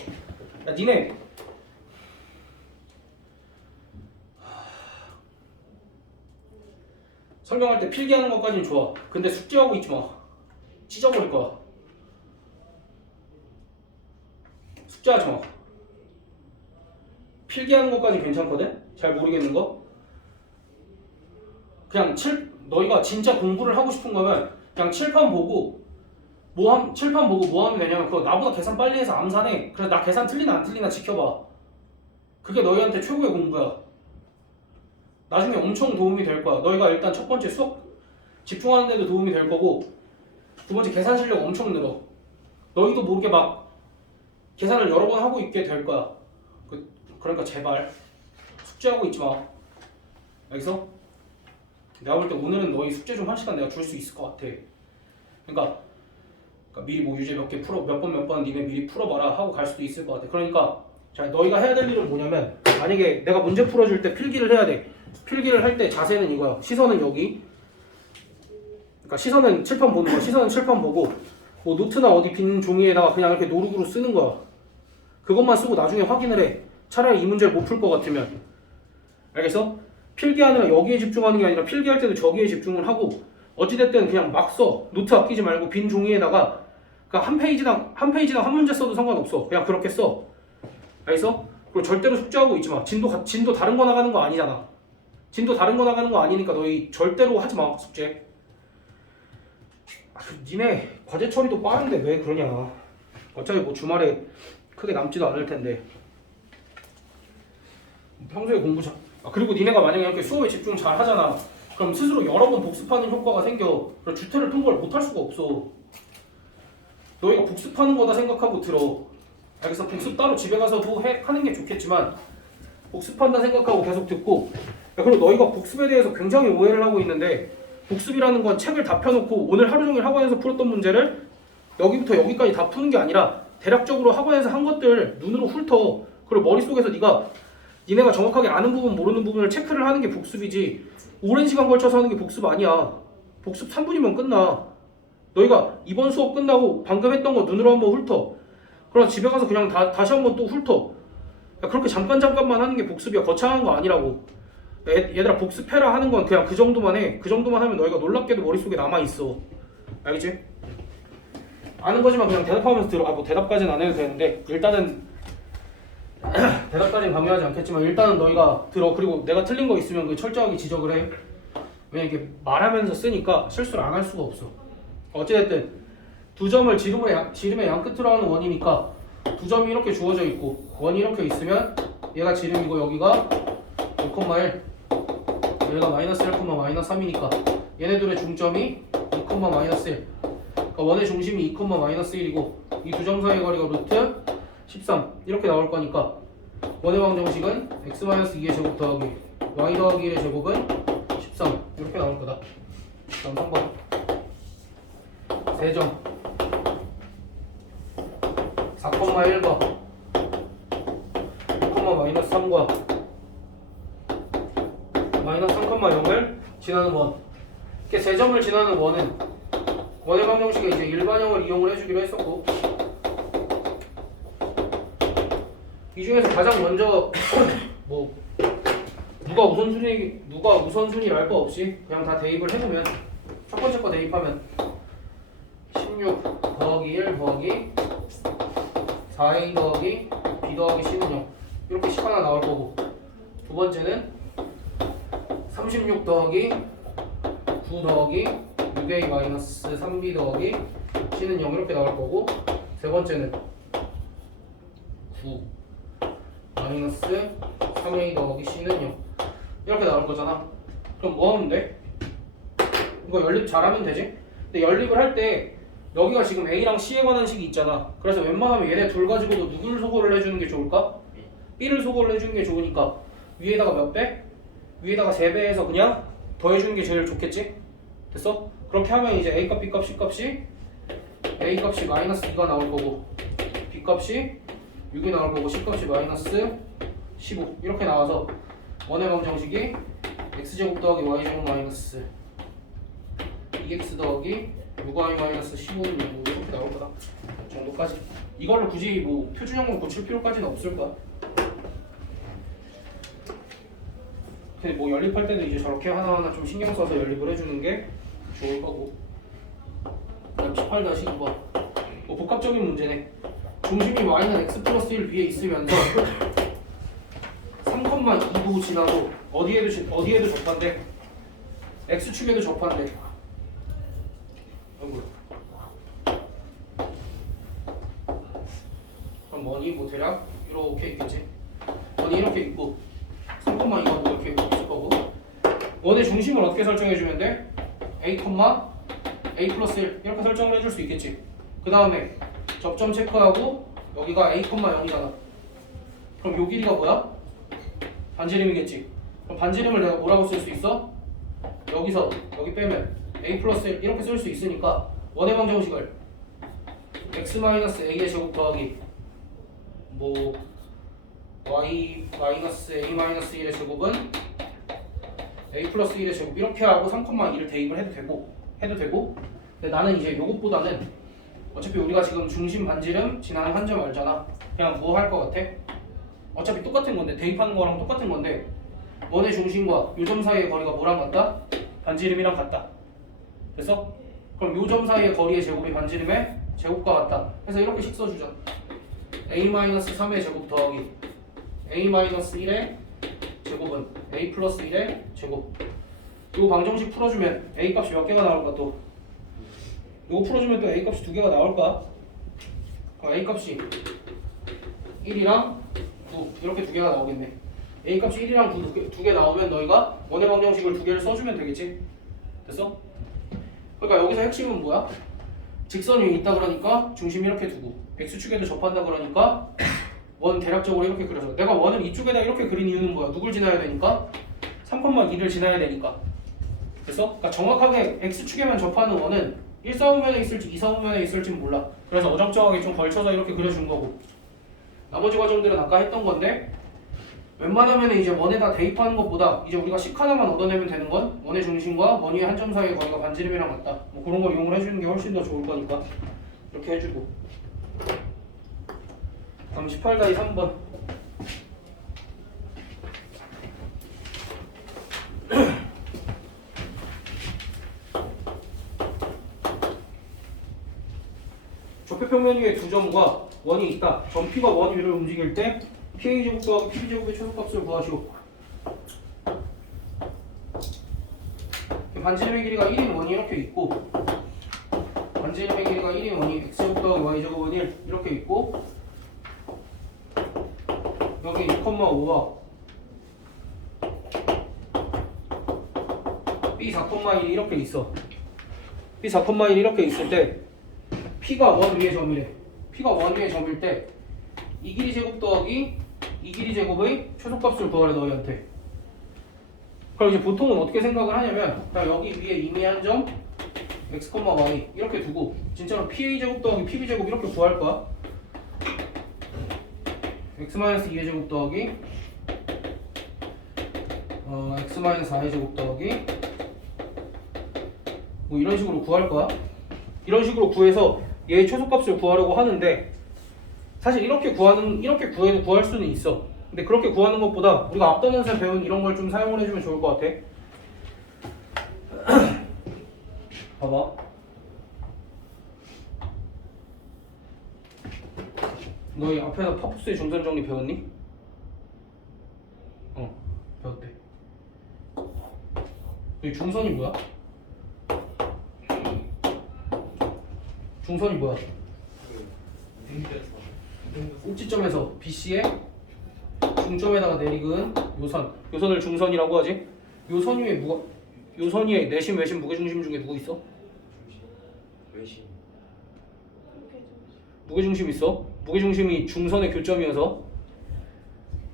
야 니네 설명할 때 필기하는 것까지는 좋아. 근데 숙제하고 있지 마. 찢어버릴 거야. 숙제하지 마. 필기하는 것까지 괜찮거든? 잘 모르겠는 거? 그냥 너희가 진짜 공부를 하고 싶은 거면 그냥 칠판 보고 칠판 보고 뭐 하면 되냐면 그거 나보다 계산 빨리 해서 암산해. 그래서 나 계산 틀리나 안 틀리나 지켜봐. 그게 너희한테 최고의 공부야. 나중에 엄청 도움이 될 거야. 너희가 일단 첫 번째 수업 집중하는 데도 도움이 될 거고 두 번째 계산 실력 엄청 늘어. 너희도 모르게 막 계산을 여러 번 하고 있게 될 거야. 그러니까 제발 숙제하고 있지 마. 알겠어? 내가 볼 때 오늘은 너희 숙제 좀 한 시간 내가 줄 수 있을 것 같아. 그러니까 미리 뭐 유제 몇 개 풀어 몇 번 니네 미리 풀어봐라 하고 갈 수도 있을 것 같아. 그러니까 자 너희가 해야 될 일은 뭐냐면 만약에 내가 문제 풀어줄 때 필기를 해야 돼. 필기를 할 때 자세는 이거야. 시선은 여기. 그러니까 시선은 칠판 보는 거야. 시선은 칠판 보고 뭐 노트나 어디 빈 종이에다가 그냥 이렇게 노룩으로 쓰는 거야. 그것만 쓰고 나중에 확인을 해. 차라리 이 문제를 못 풀 것 같으면. 알겠어? 필기하느라 여기에 집중하는 게 아니라 필기할 때도 저기에 집중을 하고 어찌됐든 그냥 막 써. 노트 아끼지 말고 빈 종이에다가 그러니까 한 페이지당 한 문제 써도 상관없어. 그냥 그렇게 써. 알겠어? 그리고 절대로 숙제하고 있지 마. 진도 다른 거 나가는 거 아니잖아. 진도 다른 거 나가는 거 아니니까 너희 절대로 하지 마. 숙제. 니네 과제 처리도 빠른데 왜 그러냐. 어차피 뭐 주말에 크게 남지도 않을 텐데. 평소에 공부 잘. 그리고 니네가 만약에 이렇게 수업에 집중 잘 하잖아. 그럼 스스로 여러 번 복습하는 효과가 생겨. 그럼 주태를 통과를 못 할 수가 없어. 너희가 복습하는 거다 생각하고 들어. 알겠어? 복습 따로 집에 가서도 하는 게 좋겠지만 복습한다 생각하고 계속 듣고. 그리고 너희가 복습에 대해서 굉장히 오해를 하고 있는데 복습이라는 건 책을 다 펴놓고 오늘 하루 종일 학원에서 풀었던 문제를 여기부터 여기까지 다 푸는 게 아니라 대략적으로 학원에서 한 것들 눈으로 훑어. 그리고 머릿속에서 니네가 정확하게 아는 부분 모르는 부분을 체크를 하는 게 복습이지 오랜 시간 걸쳐서 하는 게 복습 아니야. 복습 3분이면 끝나. 너희가 이번 수업 끝나고 방금 했던 거 눈으로 한번 훑어. 그럼 집에 가서 그냥 다시 한번 또 훑어. 그렇게 잠깐만 하는 게 복습이야. 거창한 거 아니라고. 얘들아 복습해라 하는 건 그냥 그 정도만 해. 그 정도만 하면 너희가 놀랍게도 머릿속에 남아있어. 알겠지? 아는 거지만 그냥 대답하면서 들어. 뭐 대답까지는 안 해도 되는데 일단은 대답까지는 강요하지 않겠지만 일단은 너희가 들어. 그리고 내가 틀린 거 있으면 그 철저하게 지적을 해. 왜냐 이게 말하면서 쓰니까 실수를 안 할 수가 없어. 어찌됐든 두 점을 지름의 양 끝으로 하는 원이니까 두 점이 이렇게 주어져 있고 원이 이렇게 있으면 얘가 지름이고 여기가 5,1 얘가 마이너스 1, 마이너스 3이니까 얘네들의 중점이 2, 마이너스 1. 그러니까 원의 중심이 2, 마이너스 1이고 이 두 점 사이의 거리가 루트 13 이렇게 나올 거니까 원의 방정식은 x-2의 제곱 더하기 y 더하기 1의 제곱은 13 이렇게 나올 거다. 다음 3번 세점 4,1과 6, 마이너스 3과 마이너스 3,0을 지나는 원. 이렇게 세 점을 지나는 원은 원의 방정식에 이제 일반형을 이용을 해주기로 했었고 이 중에서 가장 먼저 뭐 누가 우선순위를 알 거 없이 그냥 다 대입을 해보면 첫 번째 거 대입하면 16 더하기 1 더하기 4a 더하기 b 더하기 c는 0 이렇게 식 하나 나올 거고 두 번째는 36 더하기 9 더하기 6a 마이너스 3b 더하기 c는 0 이렇게 나올 거고 세 번째는 9 마이너스 3a 더하기 c는 0 이렇게 나올 거잖아. 그럼 뭐 하면 돼? 이거 연립 잘하면 되지? 근데 연립을 할 때 여기가 지금 a랑 c에 관한 식이 있잖아. 그래서 웬만하면 얘네 둘 가지고도 누굴 소거를 해주는 게 좋을까? b를 소거를 해주는 게 좋으니까 위에다가 몇 배? 위에다가 3배 해서 그냥 더해주는 게 제일 좋겠지? 됐어? 그렇게 하면 이제 a 값, b 값, c 값이 a 값이 마이너스 2가 나올 거고 b 값이 6이 나올 거고 c 값이 마이너스 15 이렇게 나와서 원의 방정식이 x제곱 더하기 y제곱 마이너스 2x 더하기 6y 마이너스 15는 6 이렇게 나올 거다 정도까지. 이거를 굳이 뭐 표준형으로 고칠 필요까지는 없을 거야. 근데 뭐 연립할 때는 이제 저렇게 하나하나 좀 신경 써서 연립을 해주는 게 좋을 거고. 그다음 18-2번 뭐 복합적인 문제네. 중심이 y는 x 플러스 1 위에 있으면서 3,2도 지나도 어디에도 접한대. x축에도 접한대. 아이고. 그럼 원이 뭐 대략 이렇게 있겠지. 원이 이렇게 있고 3,2가 뭐 이렇게 있을 거고. 원의 중심을 어떻게 설정해주면 돼? a, a 플러스 1 이렇게 설정을 해줄 수 있겠지. 그 다음에 접점 체크하고 여기가 a, 0이잖아. 그럼 요 길이가 뭐야? 반지름이겠지. 그럼 반지름을 내가 뭐라고 쓸 수 있어? 여기서 여기 빼면 a 플러스 1 이렇게 쓸 수 있으니까 원의 방정식을 x 마이너스 a의 제곱 더하기 뭐 y 마이너스 a 마이너스 1의 제곱은 a 플러스 1의 제곱 이렇게 하고 3,2를 대입을 해도 되고 근데 나는 이제 요것보다는 어차피 우리가 지금 중심 반지름 지나는 한 점 알잖아. 그냥 뭐 할 것 같아? 어차피 똑같은 건데 대입하는 거랑 똑같은 건데 원의 중심과 요 점 사이의 거리가 뭐랑 같다? 반지름이랑 같다. 됐어? 그럼 요 점 사이의 거리의 제곱이 반지름의 제곱과 같다. 그래서 이렇게씩 써주자. a-3의 제곱 더하기 a-1의 제곱은 a 플러스 1의 제곱. 요 방정식 풀어주면 a 값이 몇 개가 나올까 또? 이거 풀어주면 또 a 값이 2개가 나올까? a 값이 1이랑 9 이렇게 2개가 나오겠네. a 값이 1이랑 9 두 개 나오면 너희가 원의 방정식을 2개를 써주면 되겠지? 됐어? 그러니까 여기서 핵심은 뭐야? 직선 위에 있다 그러니까 중심 이렇게 두고 x축에도 접한다 그러니까 원 대략적으로 이렇게 그려서 내가 원을 이쪽에다 이렇게 그린 이유는 뭐야? 누굴 지나야 되니까? 3,2를 지나야 되니까. 됐어? 그러니까 정확하게 x축에만 접하는 원은 1사분면에 있을지 2사분면에 있을지는 몰라. 그래서 어정쩡하게 좀 걸쳐서 이렇게 그려준 거고 나머지 과정들은 아까 했던 건데 웬만하면 이제 원에다 대입하는 것보다 이제 우리가 식 하나만 얻어내면 되는 건 원의 중심과 원 위의 한 점 사이의 거리가 반지름이랑 같다. 뭐 그런 걸 이용을 해주는 게 훨씬 더 좋을 거니까 이렇게 해주고. 다음 18-3번 좌표평면 위에 두 점과 원이 있다. 점 P가 원 위를 움직일 때 PA제곱 더하기 PB제곱의 최소값을 구하시오. 반지름의 길이가 1인 원이 이렇게 있고 반지름의 길이가 1인 원이 x제곱 더하기 y제곱은 1 이렇게 있고 여기 2,5와 b 4,1이 이렇게 있어. b 4,1이 이렇게 있을 때 P가 원 위의 점이래. P가 원 위의 점일 때 이 길이 제곱 더하기 이 길이 제곱의 최소값을 구하래 너희한테. 그럼 이제 보통은 어떻게 생각을 하냐면 그냥 여기 위에 이미 한 점 x, y 이렇게 두고 진짜로 PA 제곱 더하기 PB 제곱 이렇게 구할 거야. x-2의 제곱 더하기 x-4의 제곱 더하기 뭐 이런 식으로 구할 거야. 이런 식으로 구해서 얘의 최소값을 구하려고 하는데 사실 이렇게 구해도 구할 수는 있어. 근데 그렇게 구하는 것보다 우리가 앞단원에서 배운 이런 걸 좀 사용을 해주면 좋을 것 같아. 봐봐. 너희 앞에서 파푸스의 중선 정리 배웠니? 배웠대. 여기 중선이 뭐야? 중선이 뭐야? 꼭지점에서 BC의 중점에다가 내리근 요선을 중선이라고 하지. 요선 위에 내심, 외심, 무게중심 중에 누구 있어? 외심. 무게중심 있어. 무게중심이 중선의 교점이어서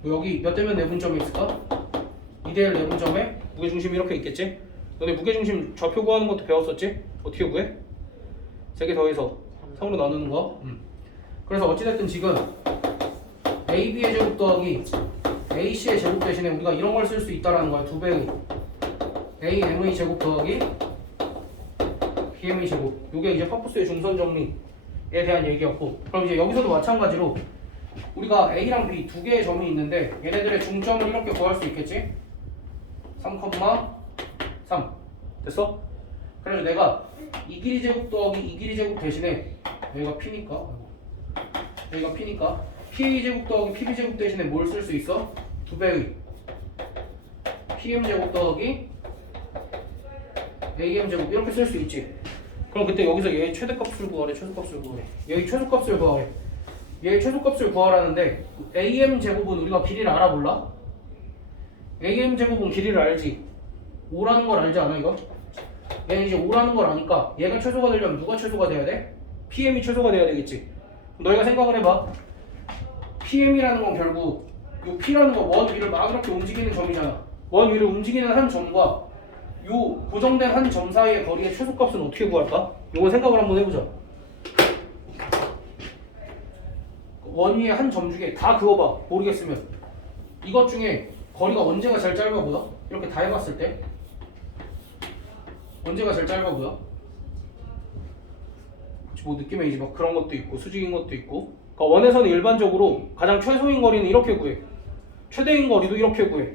뭐 여기 몇 대면 내분점이 있을까? 2대1 내분점에 무게중심이 이렇게 있겠지? 너네 무게중심 좌표 구하는 것도 배웠었지? 어떻게 구해? 3개 더해서 3으로 나누는 거. 그래서 어찌됐든 지금 AB의 제곱 더하기 AC의 제곱 대신에 우리가 이런 걸 쓸 수 있다라는 거야. 2배의 AM의 제곱 더하기 BM의 제곱. 이게 이제 파푸스의 중선 정리에 대한 얘기였고, 그럼 이제 여기서도 마찬가지로 우리가 A랑 B 두 개의 점이 있는데 얘네들의 중점을 이렇게 구할 수 있겠지? 3,3 됐어? 그래서 내가 이 길이 제곱 더하기 이 길이 제곱 대신에 여기가 P니까 PA 제곱 더하기 PB 제곱 대신에 뭘 쓸 수 있어? 2배의 PM 제곱 더하기 AM 제곱 이렇게 쓸 수 있지. 그럼 그때 여기서 얘의 최대값을 구하래, 최소값을 구하래. 얘의 최소값을 구하래. 얘의 최소값을 구하라는데 AM 제곱은 우리가 길이를 알아 몰라? AM 제곱은 길이를 알지. 5라는 걸 알지 않아 이거? 얘는 이제 5라는 걸 아니까 얘가 최소가 되려면 누가 최소가 돼야 돼? PM이 최소가 돼야 되겠지. 너희가 생각을 해봐. PM이라는 건 결국 요 P라는 거 원 위를 막 이렇게 움직이는 점이잖아. 원 위를 움직이는 한 점과 요 고정된 한 점 사이의 거리의 최소값은 어떻게 구할까? 요거 생각을 한번 해보자. 원 위에 한 점 중에 다 그어봐. 모르겠으면 이것 중에 거리가 언제가 제일 짧아 보여? 이렇게 다 해봤을 때 언제가 제일 짧아 보여? 뭐 느낌에 이제 막 그런 것도 있고 수직인 것도 있고. 그러니까 원에서는 일반적으로 가장 최소인 거리는 이렇게 구해. 최대인 거리도 이렇게 구해.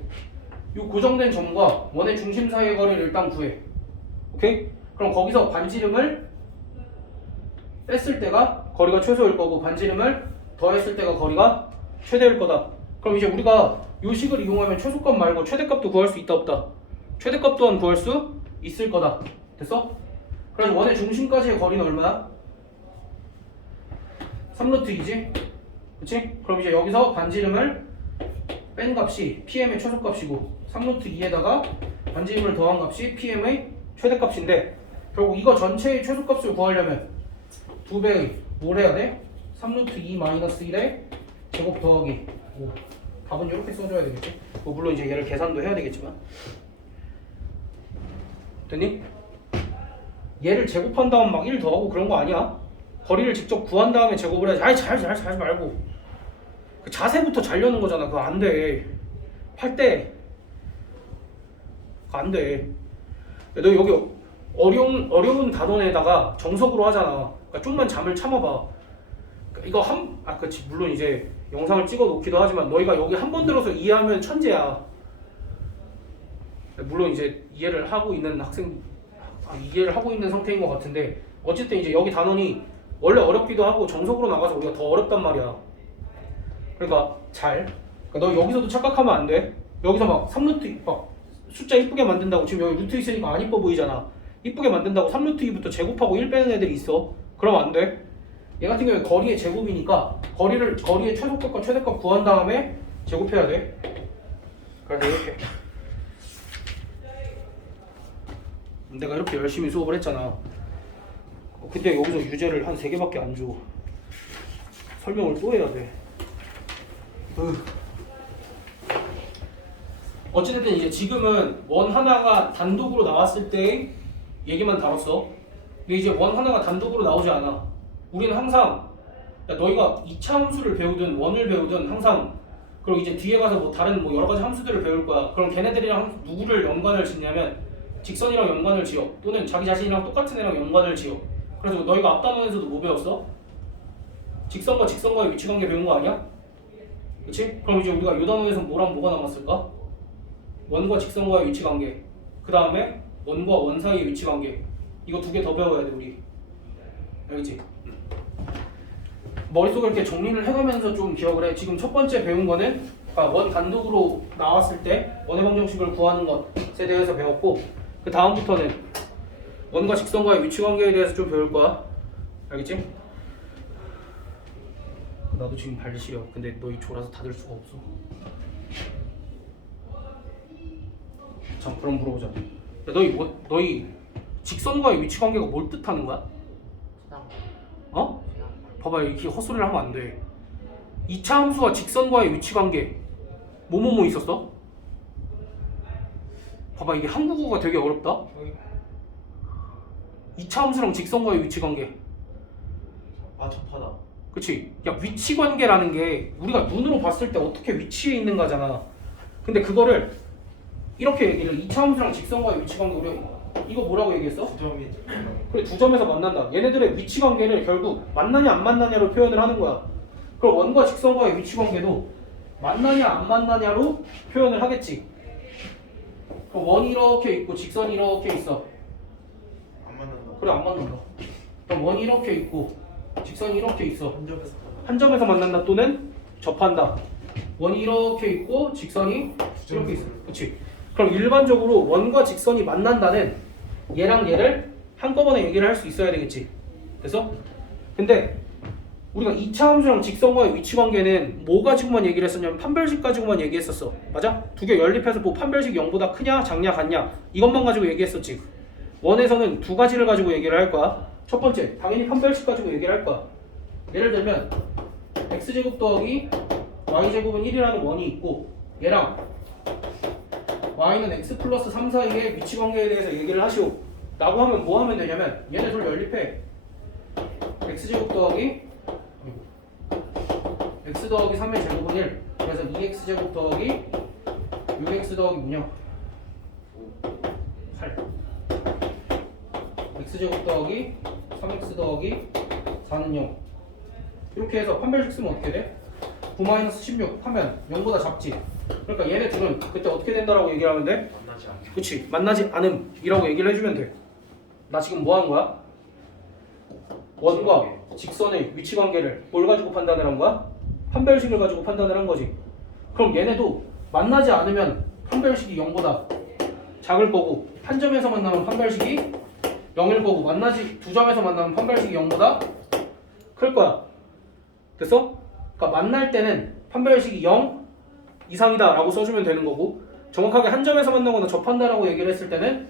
이 고정된 점과 원의 중심 사이의 거리를 일단 구해. 오케이? 그럼 거기서 반지름을 뺐을 때가 거리가 최소일 거고 반지름을 더했을 때가 거리가 최대일 거다. 그럼 이제 우리가 이 식을 이용하면 최소값 말고 최대값도 구할 수 있다 없다? 최대값 또한 구할 수 있을 거다. 됐어? 그래서 원의 중심까지의 거리는 얼마야? 3루트2지? 그치? 그럼 이제 여기서 반지름을 뺀 값이 PM의 최소값이고 3루트2에다가 반지름을 더한 값이 PM의 최대값인데 결국 이거 전체의 최소값을 구하려면 2배의 뭘 해야 돼? 3루트2 마이너스 1의 제곱 더하기 5. 답은 이렇게 써줘야 되겠지? 뭐 물론 이제 얘를 계산도 해야 되겠지만 됐니? 얘를 제곱한 다음 막 1 더하고 그런 거 아니야. 거리를 직접 구한 다음에 제곱을 해야지. 아이 잘 하지 말고 그 자세부터 잘려는 거잖아. 그거 안 돼. 할 때 그거 안 돼. 너 여기 어려운 단원에다가 정석으로 하잖아. 그러니까 좀만 잠을 참아봐. 이거 그렇지. 물론 이제 영상을 찍어 놓기도 하지만 너희가 여기 한 번 들어서 이해하면 천재야. 물론 이제 이해를 하고 있는 상태인 것 같은데 어쨌든 이제 여기 단원이 원래 어렵기도 하고 정석으로 나가서 우리가 더 어렵단 말이야. 그러니까 그러니까 너 여기서도 착각하면 안 돼. 여기서 막 3루트 막 숫자 이쁘게 만든다고 지금 여기 루트 있으니까 안 이뻐 보이잖아. 이쁘게 만든다고 3루트 2부터 제곱하고 1 빼는 애들이 있어. 그러면 안 돼. 얘 같은 경우에 거리의 제곱이니까 거리의 최소값과 최대값 구한 다음에 제곱해야 돼. 그래서 이렇게 내가 이렇게 열심히 수업을 했잖아. 근데 여기서 유제를 한 3개밖에 안 줘. 설명을 또 해야 돼. 어찌됐든 이제 지금은 원 하나가 단독으로 나왔을 때 얘기만 다뤘어. 근데 이제 원 하나가 단독으로 나오지 않아. 우리는 항상 너희가 2차 함수를 배우든 원을 배우든 항상 그리고 이제 뒤에 가서 뭐 다른 뭐 여러 가지 함수들을 배울 거야. 그럼 걔네들이랑 누구를 연관을 짓냐면 직선이랑 연관을 지어 또는 자기 자신이랑 똑같은 애랑 연관을 지어. 그래서 너희가 앞단원에서도 뭐 배웠어? 직선과 직선과의 위치관계 배운 거 아니야? 그치? 그럼 이제 우리가 요 단원에서 뭐랑 뭐가 남았을까? 원과 직선과의 위치관계, 그 다음에 원과 원 사이의 위치관계. 이거 2개 더 배워야 돼 우리. 알겠지? 머릿속에 이렇게 정리를 해가면서 좀 기억을 해. 지금 첫 번째 배운 거는 원 단독으로 나왔을 때 원의 방정식을 구하는 것에 대해서 배웠고, 그 다음부터는 원과 직선과의 위치관계에 대해서 좀 배울 거야. 알겠지? 나도 지금 발 시려. 근데 너희 졸아서 닫을 수가 없어. 자, 그럼 물어보자. 야, 너희 직선과의 위치관계가 뭘 뜻하는 거야? 어? 봐봐, 이렇게 헛소리를 하면 안 돼. 2차 함수와 직선과의 위치관계 뭐뭐뭐 있었어? 봐봐, 이게 한국어가 되게 어렵다. 2차 함수랑 직선과의 위치관계. 접하다. 그치? 야, 위치관계라는 게 우리가 눈으로 봤을 때 어떻게 위치해 있는가잖아. 근데 그거를 이렇게 얘기를 이차함수랑 직선과의 위치관계 우리 이거 뭐라고 얘기했어? 점이 그래 두 점에서 만난다. 얘네들의 위치관계를 결국 만나냐 안 만나냐로 표현을 하는 거야. 그럼 원과 직선과의 위치관계도 만나냐 안 만나냐로 표현을 하겠지. 그럼 원이 이렇게 있고 직선이 이렇게 있어. 안 만난다. 그래 안 만난다. 그럼 원이 이렇게 있고 직선이 이렇게 있어. 한 점에서 한 점에서 만난다 또는 접한다. 원이 이렇게 있고 직선이 이렇게 있어. 그렇지. 그럼 일반적으로 원과 직선이 만난다는 얘랑 얘를 한꺼번에 얘기를 할 수 있어야 되겠지. 그래서 근데 우리가 2차 함수랑 직선과의 위치관계는 뭐 가지고만 얘기를 했었냐면 판별식 가지고만 얘기했었어. 맞아? 두 개 연립해서 뭐 판별식 0보다 크냐 작냐 같냐 이것만 가지고 얘기했었지. 원에서는 두 가지를 가지고 얘기를 할 거야. 첫 번째 당연히 판별식 가지고 얘기를 할 거야. 예를 들면 x제곱 더하기 y제곱은 1이라는 원이 있고 얘랑 y는 x 플러스 3 사이의 위치관계에 대해서 얘기를 하시오 라고 하면 뭐 하면 되냐면 얘네 둘 연립해. x제곱 더하기 x 더하기 3의 제곱은 1 그래서 2x제곱 더하기 6x 더하기 뭐냐 8 x제곱 더하기 3x 더하기 4는 0 이렇게 해서 판별식 쓰면 어떻게 돼? 9-16 하면 0보다 작지. 그러니까 얘네 둘은 그때 어떻게 된다라고 얘기를 하면 돼? 만나지 않게. 그치 만나지 않음이라고 얘기를 해주면 돼. 나 지금 뭐 하는 거야? 원과 직선의 위치관계를 뭘 가지고 판단을 한 거야? 판별식을 가지고 판단을 한 거지. 그럼 얘네도 만나지 않으면 판별식이 0보다 작을 거고 한 점에서 만나면 판별식이 0일 거고 만나지 두 점에서 만나면 판별식이 0보다 클 거야. 됐어? 그러니까 만날 때는 판별식이 0 이상이다 라고 써주면 되는 거고 정확하게 한 점에서 만나거나 접한다라고 얘기를 했을 때는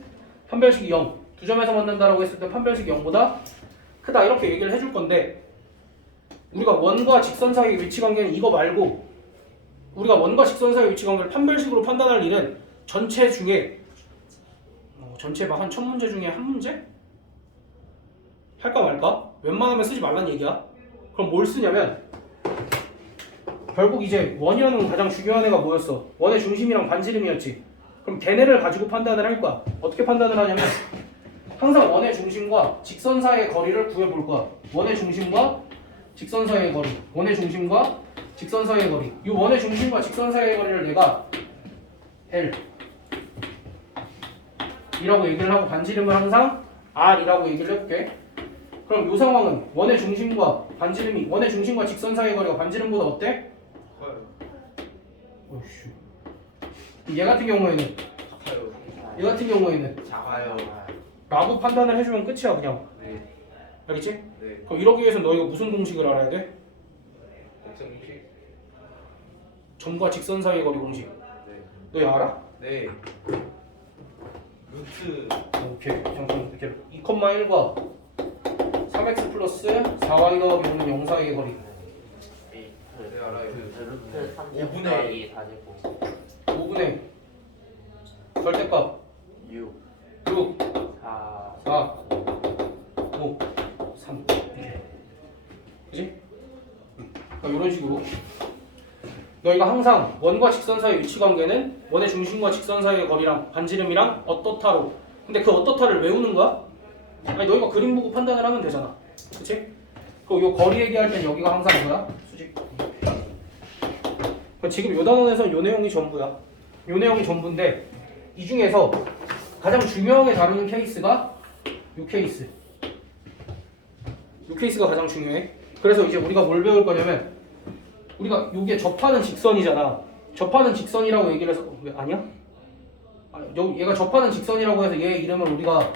판별식이 0 두 점에서 만난다라고 했을 때 판별식이 0보다 크다 이렇게 얘기를 해줄 건데 우리가 원과 직선 사이의 위치관계는 이거 말고 우리가 원과 직선 사이의 위치관계를 판별식으로 판단할 일은 전체 중에 전체 막 한 1000문제 중에 한 문제? 할까 말까? 웬만하면 쓰지 말란 얘기야. 그럼 뭘 쓰냐면 결국 이제 원이라는 건 가장 중요한 애가 뭐였어? 원의 중심이랑 반지름이었지. 그럼 걔네를 가지고 판단을 할 거야. 어떻게 판단을 하냐면 항상 원의 중심과 직선 사이의 거리를 구해볼 거야. 원의 중심과 직선 사이의 거리, 원의 중심과 직선 사이의 거리. 이 원의 중심과 직선 사이의 거리를 내가 L 이라고 얘기를 하고 반지름을 항상 R이라고 얘기를 해볼게. 그럼 이 상황은 원의 중심과 반지름이 원의 중심과 직선 사이의 거리가 반지름보다 어때? 커요. 어이씨. 얘 같은 경우에는 작아요. 얘 같은 경우에는 작아요. 라고 판단을 해주면 끝이야 그냥. 네. 알겠지? 네. 그럼 이러기 위해서 너희가 무슨 공식을 알아야 돼? 공식. 점과 직선 사이의 거리 공식. 네. 너희 알아? 네. 루트. 오케이. 잠깐 이렇게 2,1과 3x 플러스 4y 더하기 5는 0 사이의 거리. 네 알아요. 루트 5분의 3제곱하기 4제곱 5분의 절대값 6. 6, 4 4, 5, 3. 그지? 그러니까 이런 식으로 너희가 항상 원과 직선 사이의 위치관계는 원의 중심과 직선 사이의 거리랑 반지름이랑 어떻다로. 근데 그 어떻다를 외우는 거야? 아니 너희가 그림 보고 판단을 하면 되잖아. 그치? 그리고 요 거리 얘기할 땐 여기가 항상 뭐야? 수직. 그럼 지금 요 단원에서는 요 내용이 전부야. 요 내용이 전부인데 이 중에서 가장 중요하게 다루는 케이스가 요 케이스. 요 케이스가 가장 중요해. 그래서 이제 우리가 뭘 배울 거냐면 우리가 요게 접하는 직선이잖아. 접하는 직선이라고 얘기를 해서 왜 아니야? 얘가 접하는 직선이라고 해서 얘 이름을 우리가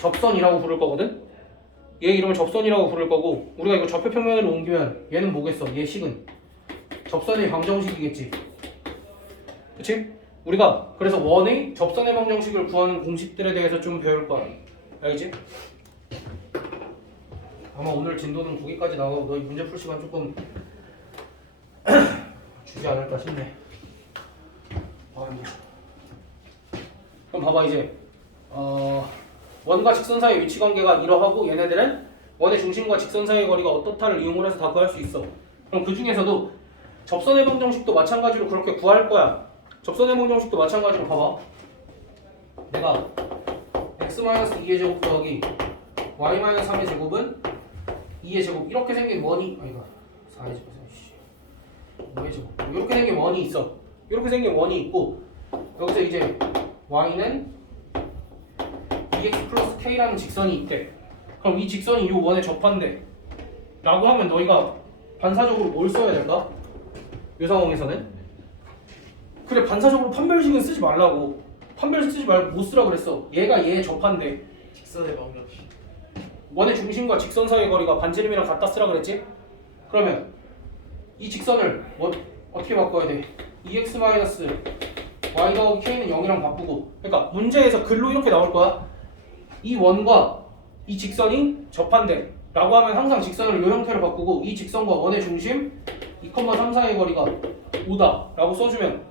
접선이라고 부를 거거든. 얘 이름을 접선이라고 부를 거고 우리가 이거 좌표평면으로 옮기면 얘는 뭐겠어? 얘 식은 접선의 방정식이겠지. 그치? 우리가 그래서 원의 접선의 방정식을 구하는 공식들에 대해서 좀 배울 거야. 알겠지? 아마 오늘 진도는 9기까지 나가고 너희 문제 풀 시간 조금 주지 않을까 싶네. 그럼 봐봐 이제 원과 직선 사이의 위치관계가 이러하고 얘네들은 원의 중심과 직선 사이의 거리가 어떻다를 이용을 해서 다 구할 수 있어. 그럼 그 중에서도 접선의 방정식도 마찬가지로 그렇게 구할 거야. 접선의 방정식도 마찬가지로 봐봐. 내가 x-2의 제곱 더하기 y-3의 제곱은 2의 제곱 이렇게 생긴 원이 아니다 4의 제곱 5의 제곱 이렇게 생긴 원이 있어. 이렇게 생긴 원이 있고 여기서 이제 y는 2x 플러스 k라는 직선이 있대. 그럼 이 직선이 이 원에 접한대 라고 하면 너희가 반사적으로 뭘 써야 될까? 이 상황에서는 그래 반사적으로 판별식은 쓰지 말라고. 판별식 쓰지 말고 못 쓰라 그랬어. 얘가 얘에 접한대. 직선의 방정식. 원의 중심과 직선 사이의 거리가 반지름이랑 같다 쓰라 그랬지? 그러면 이 직선을 어떻게 바꿔야 돼? 2x 마이너스 y 더하기 k는 0이랑 바꾸고. 그러니까 문제에서 글로 이렇게 나올 거야. 이 원과 이 직선이 접한대 라고 하면 항상 직선을 이 형태로 바꾸고 이 직선과 원의 중심 2,3 사이의 거리가 5다 라고 써주면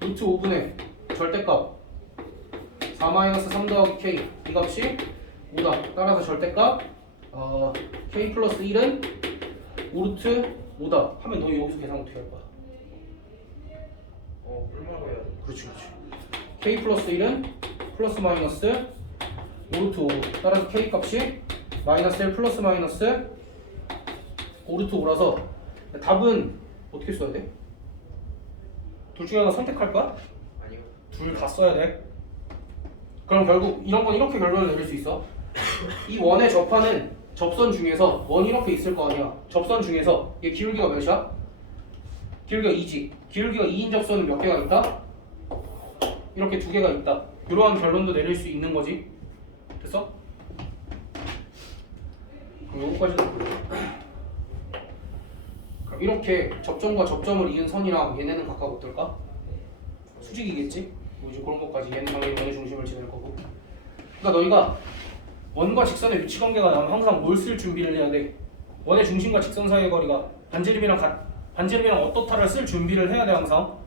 루트 5분의 절대값 4-3 더하기 k 이 값이 5다. 따라서 절대값 k 플러스 1은 5루트 5다 하면 너 여기서 계산 어떻게 할 거야? 얼마로 해야 돼? 그렇지. k 플러스 1은 플러스 마이너스 5루트 5 따라서 k 값이 마이너스 1 플러스 마이너스 5루트 5라서 답은 어떻게 써야 돼? 둘 중에 하나 선택할 거야? 아니요. 둘 다 써야 돼. 그럼 결국 이런 건 이렇게 결론을 내릴 수 있어. 이 원에 접하는 접선 중에서 원이 이렇게 있을 거 아니야. 접선 중에서 얘 기울기가 몇이야? 기울기가 2지. 기울기가 2인 접선은 몇 개가 있다? 이렇게 두 개가 있다. 이러한 결론도 내릴 수 있는 거지. 됐어? 그럼 요거까지는 볼래. 그럼 이렇게 접점과 접점을 이은 선이랑 얘네는 각각 어떨까? 수직이겠지? 뭐 이제 그런 것까지 얘는 당연히 원의 중심을 지낼 거고. 그러니까 너희가 원과 직선의 위치 관계가 나오면 항상 뭘 쓸 준비를 해야 돼? 원의 중심과 직선 사이의 거리가 반지름이랑 어떻다를 쓸 준비를 해야 돼 항상.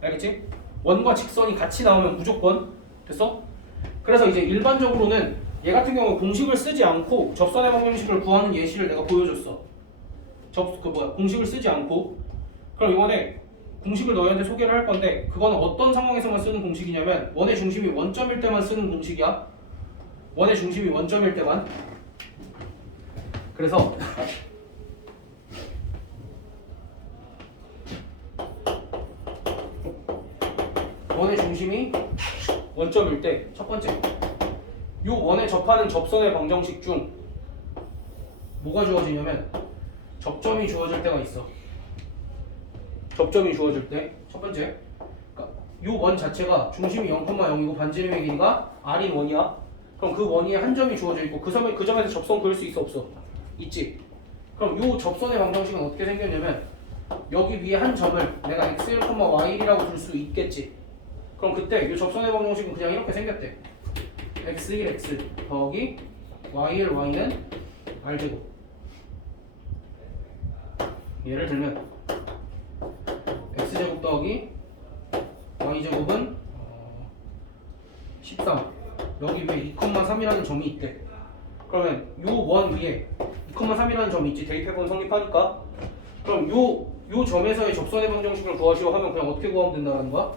알겠지? 원과 직선이 같이 나오면 무조건. 됐어? 그래서 이제 일반적으로는 얘 같은 경우 공식을 쓰지 않고 접선의 방정식을 구하는 예시를 내가 보여줬어. 공식을 쓰지 않고. 그럼 이번에 공식을 너희한테 소개를 할 건데 그거는 어떤 상황에서만 쓰는 공식이냐면 원의 중심이 원점일 때만 쓰는 공식이야. 원의 중심이 원점일 때만. 그래서 원의 중심이 원점일 때 첫 번째 요 원에 접하는 접선의 방정식 중 뭐가 주어지냐면 접점이 주어질 때가 있어. 접점이 주어질 때 첫 번째 그러니까 요 원 자체가 중심이 0,0이고 반지름의 길이가 r인 원이야. 그럼 그 원 위에 한 점이 주어져 있고 그 점에서 접선 그을 수 있어 없어? 있지. 그럼 요 접선의 방정식은 어떻게 생겼냐면 여기 위에 한 점을 내가 x1, y1이라고 둘 수 있겠지. 그럼 그때 이 접선의 방정식은 그냥 이렇게 생겼대. x1, x 더하기 y1, y는 r제곱. 예를 들면 x제곱 더하기 y제곱은 13 여기 위에 2,3이라는 점이 있대. 그러면 요 원 위에 2,3이라는 점이 있지. 대입해본 성립하니까. 그럼 요 점에서의 접선의 방정식을 구하시오 하면 그냥 어떻게 구하면 된다는 거야?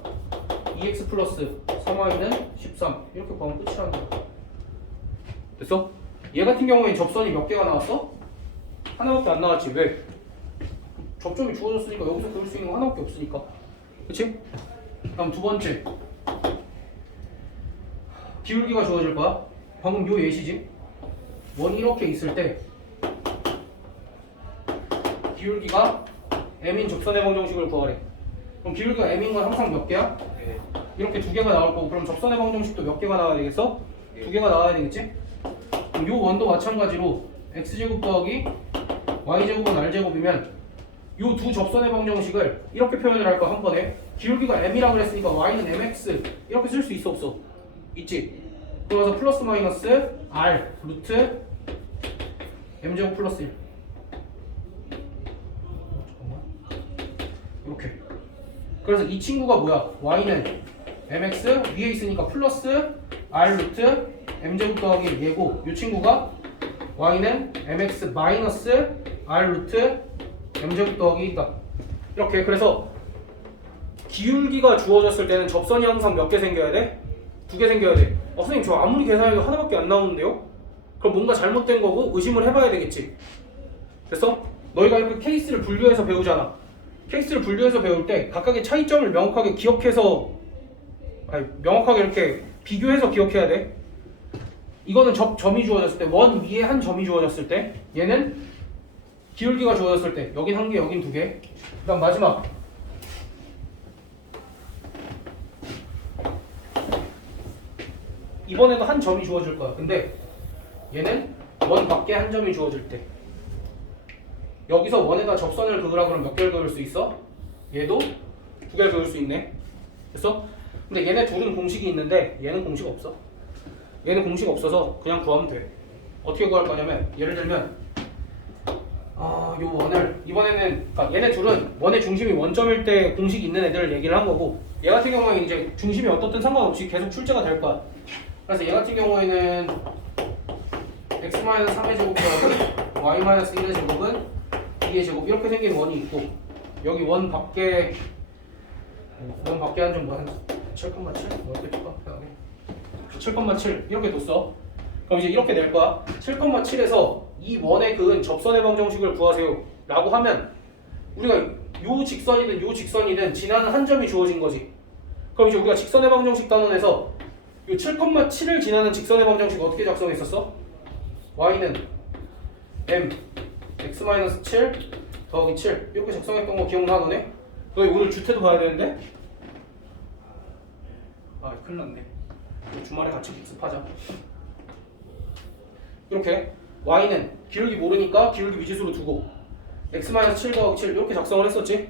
2x 플러스 3y는 13 이렇게 구하면 끝이라는 거야. 됐어? 얘 같은 경우에 접선이 몇 개가 나왔어? 하나밖에 안 나왔지. 왜? 접점이 주어졌으니까 여기서 그릴 수 있는 거 하나밖에 없으니까. 그치? 다음 두 번째 기울기가 주어질 거야. 방금 요 예시지? 원이 이렇게 있을 때 기울기가 m인 접선의 방정식을 구하래. 그럼 기울기가 m인 건 항상 몇 개야? 네. 이렇게 두 개가 나올 거고 그럼 접선의 방정식도 몇 개가 나와야 되겠어? 두 개가 나와야 되겠지? 그럼 요 원도 마찬가지로 x제곱 더하기 y제곱은 r제곱이면 요 두 접선의 방정식을 이렇게 표현을 할 거야 한 번에. 기울기가 m이라고 그랬으니까 y는 mx 이렇게 쓸 수 있어 없어? 있지? 그래서 플러스 마이너스 r 루트 m제곱 플러스 1 이렇게. 그래서 이 친구가 뭐야? y는 mx 위에 있으니까 플러스 r 루트 m제곱 더하기 얘고 이 친구가 y는 mx 마이너스 r 루트 m제곱 더하기 2다. 이렇게. 그래서 기울기가 주어졌을 때는 접선이 항상 몇 개 생겨야 돼? 2개 생겨야 돼. 선생님 저 아무리 계산해도 하나밖에 안 나오는데요? 그럼 뭔가 잘못된 거고 의심을 해봐야 되겠지. 됐어? 너희가 이렇게 케이스를 분류해서 배우잖아. 케이스를 분류해서 배울 때 각각의 차이점을 명확하게 기억해서 명확하게 이렇게 비교해서 기억해야 돼. 이거는 점이 주어졌을 때, 원 위에 한 점이 주어졌을 때, 얘는 기울기가 주어졌을 때, 여긴 한 개, 여긴 두 개. 그다음 마지막. 이번에도 한 점이 주어질 거야. 근데 얘는 원 밖에 한 점이 주어질 때. 여기서 원에다 접선을 그으라 그러면 몇 개를 그을 수 있어? 얘도 2개를 그을 수 있네. 됐어? 근데 얘네 둘은 공식이 있는데 얘는 공식 없어. 얘는 공식 없어서 그냥 구하면 돼. 어떻게 구할 거냐면 예를 들면 요 원을 이번에는 그러니까 얘네 둘은 원의 중심이 원점일 때 공식이 있는 애들을 얘기를 한 거고 얘 같은 경우에 이제 중심이 어떻든 상관없이 계속 출제가 될 거야. 그래서 얘 같은 경우에는 x-3의 제곱 더하기 y-1의 제곱은 2의 제곱 이렇게 생긴 원이 있고 여기 원 밖에 한 점 뭐 한 7,7? 뭐 어떻게 줄까? 7,7 이렇게 뒀어. 그럼 이제 이렇게 낼 거야. 7,7에서 이 원에 그은 접선의 방정식을 구하세요 라고 하면 우리가 요 직선이든 요 직선이든 지나는 한 점이 주어진 거지. 그럼 이제 우리가 직선의 방정식 단원에서 요 7,7을 지나는 직선의 방정식 어떻게 작성했었어? y는 m x-7 더하기 7 이렇게 작성했던 거 기억나 너네? 너희 오늘 주태도 봐야 되는데? 큰일 났네. 주말에 같이 복습하자. 이렇게 y는 기울기 모르니까 기울기 미지수로 두고 x-7 더하기 7 이렇게 작성을 했었지?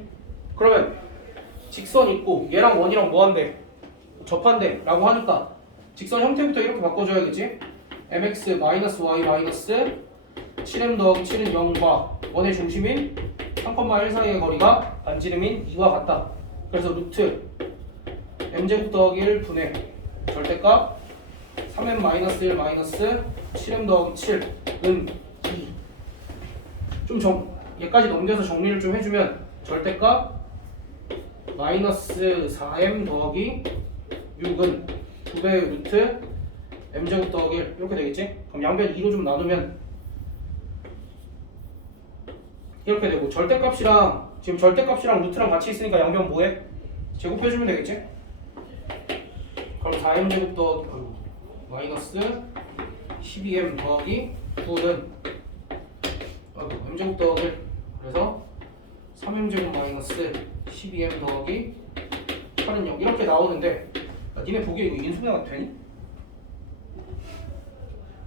그러면 직선 있고 얘랑 원이랑 뭐한대? 접한대 라고 하니까 직선 형태부터 이렇게 바꿔줘야겠지? mx-y 7m 더하기 7은 0과 원의 중심인 3,1 사이의 거리가 반지름인 2와 같다. 그래서 루트 m제곱 더하기 1 분의 절대값 3m-1 7m 더하기 7은 2. 좀 얘까지 넘겨서 정리를 좀 해주면 절대값 마이너스 4m 더하기 6은 2배의 루트 m제곱 더하기 1 이렇게 되겠지? 그럼 양변 2로 좀 나누면 이렇게 되고 절대값이랑 지금 절대값이랑 루트랑 같이 있으니까 양변 뭐해? 제곱해주면 되겠지? 그럼 4m 제곱 더하기 마이너스 12m 더하기 9는 m 제곱 더하기 1 그래서 3m 제곱 마이너스 12m 더하기 8은 0 이렇게 나오는데 니네 보기에 이거 인수분해가 되니?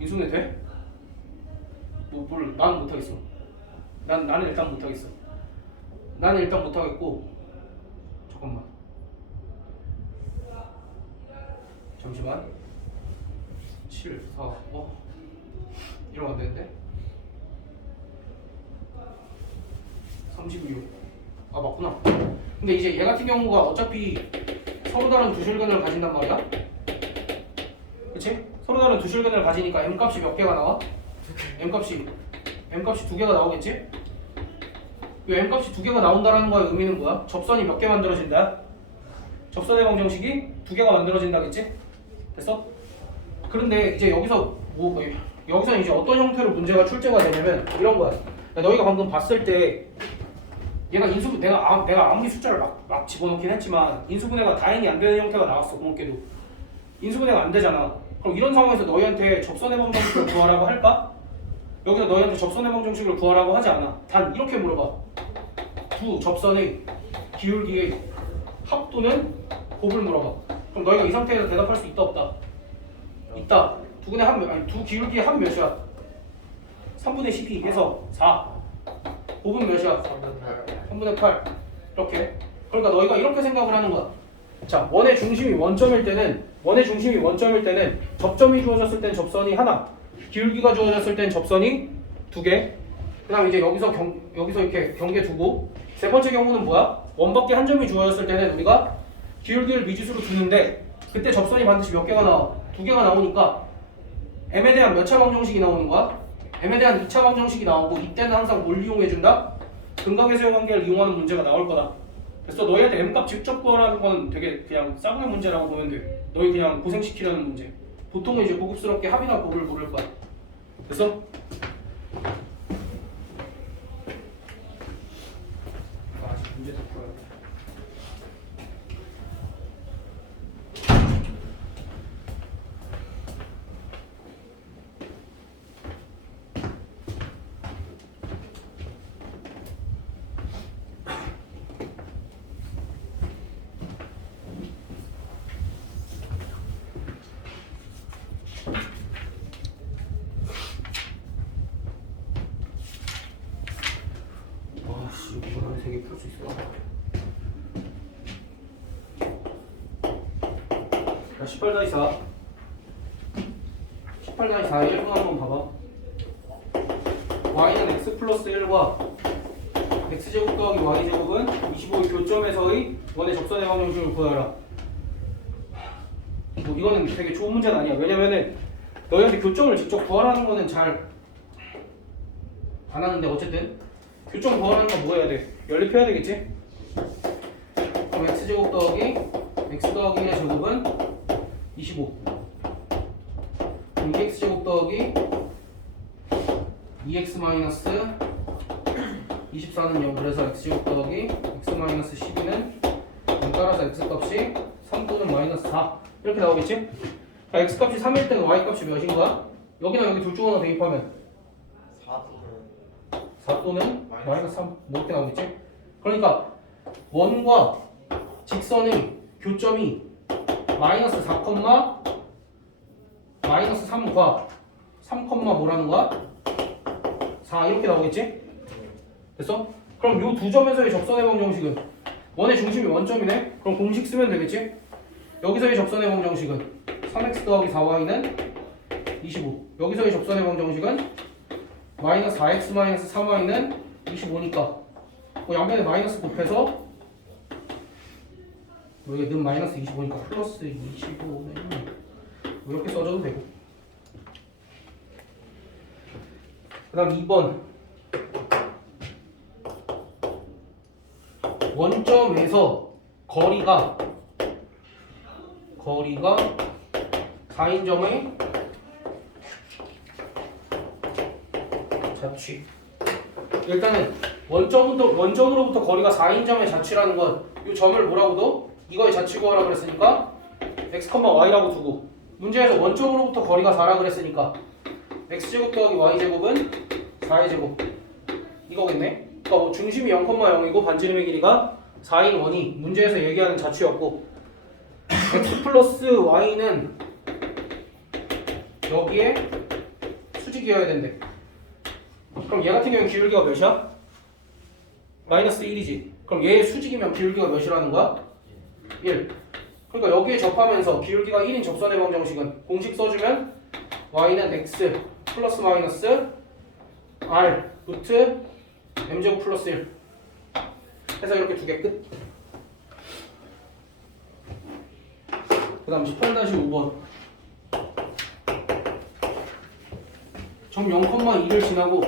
인수분해 돼? 나는 못하겠어. 나는 일단 못하겠어. 나는 일단 못하겠고 잠깐만 잠시만 7, 4, 이러면 안 되는데 36 맞구나. 근데 이제 얘 같은 경우가 어차피 서로 다른 두 실근을 가진단 말이야. 그치? 서로 다른 두 실근을 가지니까 m값이 몇 개가 나와? m값이 2개가 나오겠지? 이 m값이 2개가 나온다라는 거의 의미는 뭐야? 접선이 몇 개 만들어진다? 접선의 방정식이 2개가 만들어진다겠지? 됐어? 그런데 이제 여기서 여기서 이제 어떤 형태로 문제가 출제가 되냐면 이런 거야. 너희가 방금 봤을 때 얘가 내가 아무리 숫자를 막 집어넣긴 했지만 인수분해가 다행히 안 되는 형태가 나왔어. 고맙게도 인수분해가 안 되잖아. 그럼 이런 상황에서 너희한테 접선의 방정식을 구하라고 할까? 여기서 너희한테 접선의 방정식을 구하라고 하지 않아. 단 이렇게 물어봐. 두 접선의 기울기의 합도는 곱을 물어봐. 그럼 너희가 이 상태에서 대답할 수 있다 없다? 있다. 두 기울기의 합 몇이야? 3분의 12 해서 4. 곱은 몇이야? 3분의 8. 이렇게. 그러니까 너희가 이렇게 생각을 하는 거야. 자, 원의 중심이 원점일 때는 접점이 주어졌을 땐 접선이 하나, 기울기가 주어졌을 땐 접선이 2개. 그다음 이제 여기서 이렇게 경계 두고 세 번째 경우는 뭐야? 원 밖에 한 점이 주어졌을 때는 우리가 기울기를 미지수로 두는데 그때 접선이 반드시 몇 개가 나와? 2개가 나오니까 m에 대한 몇 차 방정식이 나오는 거야? m에 대한 2차 방정식이 나오고 이때는 항상 뭘 이용해준다? 근각의 세요 관계를 이용하는 문제가 나올 거다. 그래서 너희한테 m값 직접 구하라는 건 되게 그냥 싸구려 문제라고 보면 돼. 너희 그냥 고생시키려는 문제. 보통은 이제 고급스럽게 합이나 곱을 물을 거야. 됐어? 아직 문제 될 거야. 아씨, 이거 한 3개 풀 수 있어. 자, 18-4. 18-4 1분 한번 봐봐. y는 x 플러스 1과 x제곱 더하기 y제곱은 25의 교점에서의 원의 접선의 방정식을 구하라. 뭐 이거는 되게 좋은 문제는 아니야. 왜냐면은 너희한테 교점을 직접 구하라는 거는 잘 안 하는데 어쨌든 교점 구하라는 건 뭐 해야 돼? 연립해야 되겠지? 그럼 x제곱 더하기 x 더하기 1의 제곱은 25. 그럼 2x제곱 더하기 2x 마이너스 24는 0. 그래서 x제곱 더하기 x 마이너스 12는 0 따라서 x값이 3 또는 마이너스 4 이렇게 나오겠지? 자, x값이 3일 때는 y값이 몇인 거야? 여기나 여기 둘 중 하나 대입하면 4 또는 마이너스 3 뭐 이렇게 나오겠지? 그러니까 원과 직선의 교점이 마이너스 4, 마이너스 3과 3, 뭐라는 거야? 4 이렇게 나오겠지? 됐어? 그럼 요 두 점에서의 접선의 방정식은 원의 중심이 원점이네? 그럼 공식 쓰면 되겠지? 여기서의 접선의 방정식은 3x 더하기 4y는 25. 여기서의 접선의 방정식은 마이너스 4x 마이너스 3y는 25니까 뭐 양변에 마이너스 곱해서 여기 는 마이너스 25니까 플러스 25는 뭐 이렇게 써줘도 되고. 그 다음 2번 원점에서 거리가 4인점의 자취. 일단은 원점으로부터 거리가 4인점의 자취라는 건 이 점을 뭐라고 둬? 이거의 자취 구하라 그랬으니까 x, y라고 두고 문제에서 원점으로부터 거리가 4라 그랬으니까 x제곱 더하기 y제곱은 4의 제곱 이거겠네. 그러니까 뭐 중심이 0,0이고 반지름의 길이가 4인 원이 문제에서 얘기하는 자취였고 x 플러스 y는 여기에 수직이어야 된대. 그럼 얘 같은 경우는 기울기가 몇이야? 마이너스 1이지. 그럼 얘의 수직이면 기울기가 몇이라는 거야? 1. 그러니까 여기에 접하면서 기울기가 1인 접선의 방정식은 공식 써주면 y는 x 플러스 마이너스 r 루트 m제곱 플러스 1 해서 이렇게 두 개 끝. 그 다음 18-5번 점 0,2를 지나고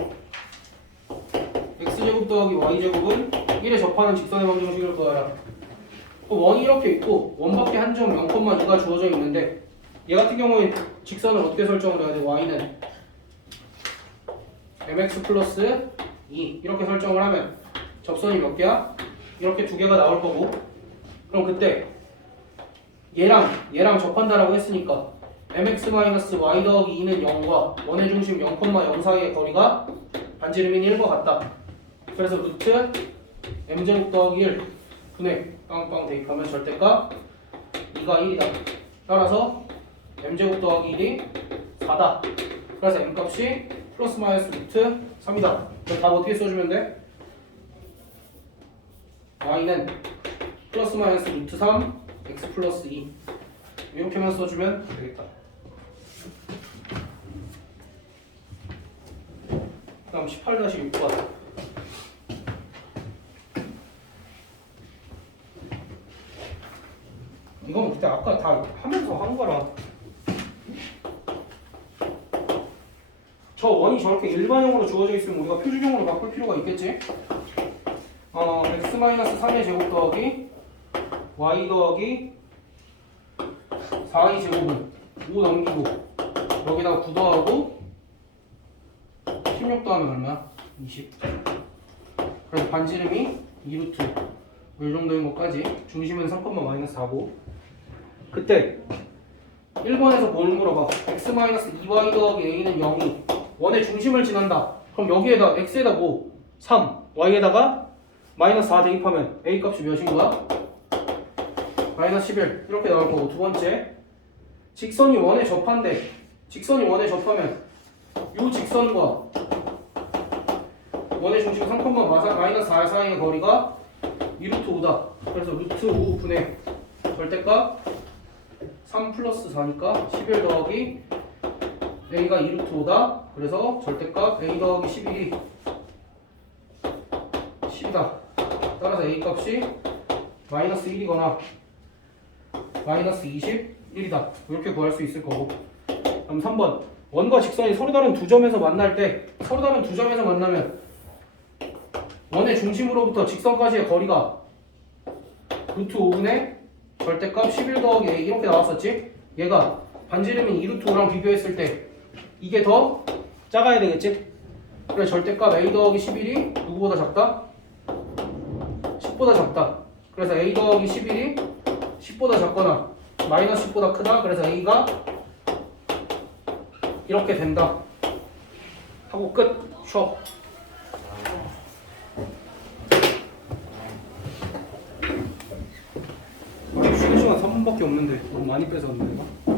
x제곱 더하기 y제곱은 1에 접하는 직선의 방정식을 구하라. 원이 이렇게 있고 원밖에 한 점 0,2가 주어져 있는데 얘 같은 경우에 직선을 어떻게 설정을 해야 돼? y는 mx 플러스 2 이렇게 설정을 하면 접선이 몇 개야? 이렇게 두 개가 나올 거고 그럼 그때 얘랑 접한다라고 했으니까 mx 마이너스 y 더하기 2는 0과 원의 중심 0,0 사이의 거리가 반지름인 1과 같다. 그래서 루트 m제곱 더하기 1 분의 빵빵 대입하면 절대값 2가 1이다. 따라서 m제곱 더하기 1이 4다. 그래서 m값이 플러스 마이너스 루트 3이다. 그럼 답 어떻게 써주면 돼? y는 플러스 마이너스 루트 3 x 플러스 2 이렇게만 써주면 되겠다. 그 다음 18-6번 이건 그때 아까 다 하면서 한 거라. 저 원이 저렇게 일반형으로 주어져 있으면 우리가 표준형으로 바꿀 필요가 있겠지? x-3의 제곱 더하기 y 더하기 4의 제곱은 5 넘기고 여기다가 9 더하고 16 더하면 얼마야? 20. 그래서 반지름이 2루트 이 정도인 것까지. 중심은 3,-4고 그때 1번에서 뭘 물어봐? x-2y 더하기 a는 0이 원의 중심을 지난다. 그럼 여기에다 x에다 뭐? 3, y에다가 마이너스 4 대입하면 a 값이 몇인 거야? 마이너스 11 이렇게 나올 거고. 두 번째, 직선이 원에 접한데 직선이 원에 접하면 요 직선과 원의 중심 3,-4 사이의 거리가 2루트 5다. 그래서 루트 5분의 절대값 3 플러스 4니까 11 더하기 a가 2루트 5다. 그래서 절대값 a 더하기 11이 10이다. 따라서 a 값이 마이너스 1이거나 마이너스 21이다. 이렇게 구할 수 있을 거고. 그럼 3번, 원과 직선이 서로 다른 두 점에서 만날 때 서로 다른 두 점에서 만나면 원의 중심으로부터 직선까지의 거리가 루트 5분의 절대값 11 더하기 a 이렇게 나왔었지? 얘가 반지름인 2루트 5랑 비교했을 때 이게 더 작아야 되겠지? 그래 절대값 a 더하기 11이 누구보다 작다? 10보다 작다. 그래서 a 더하기 11이 10보다 작거나 마이너스 10보다 크다. 그래서 a가 이렇게 된다. 하고 끝. 쉬어. 쉬는 시간 3분밖에 없는데 너무 많이 뺏었네.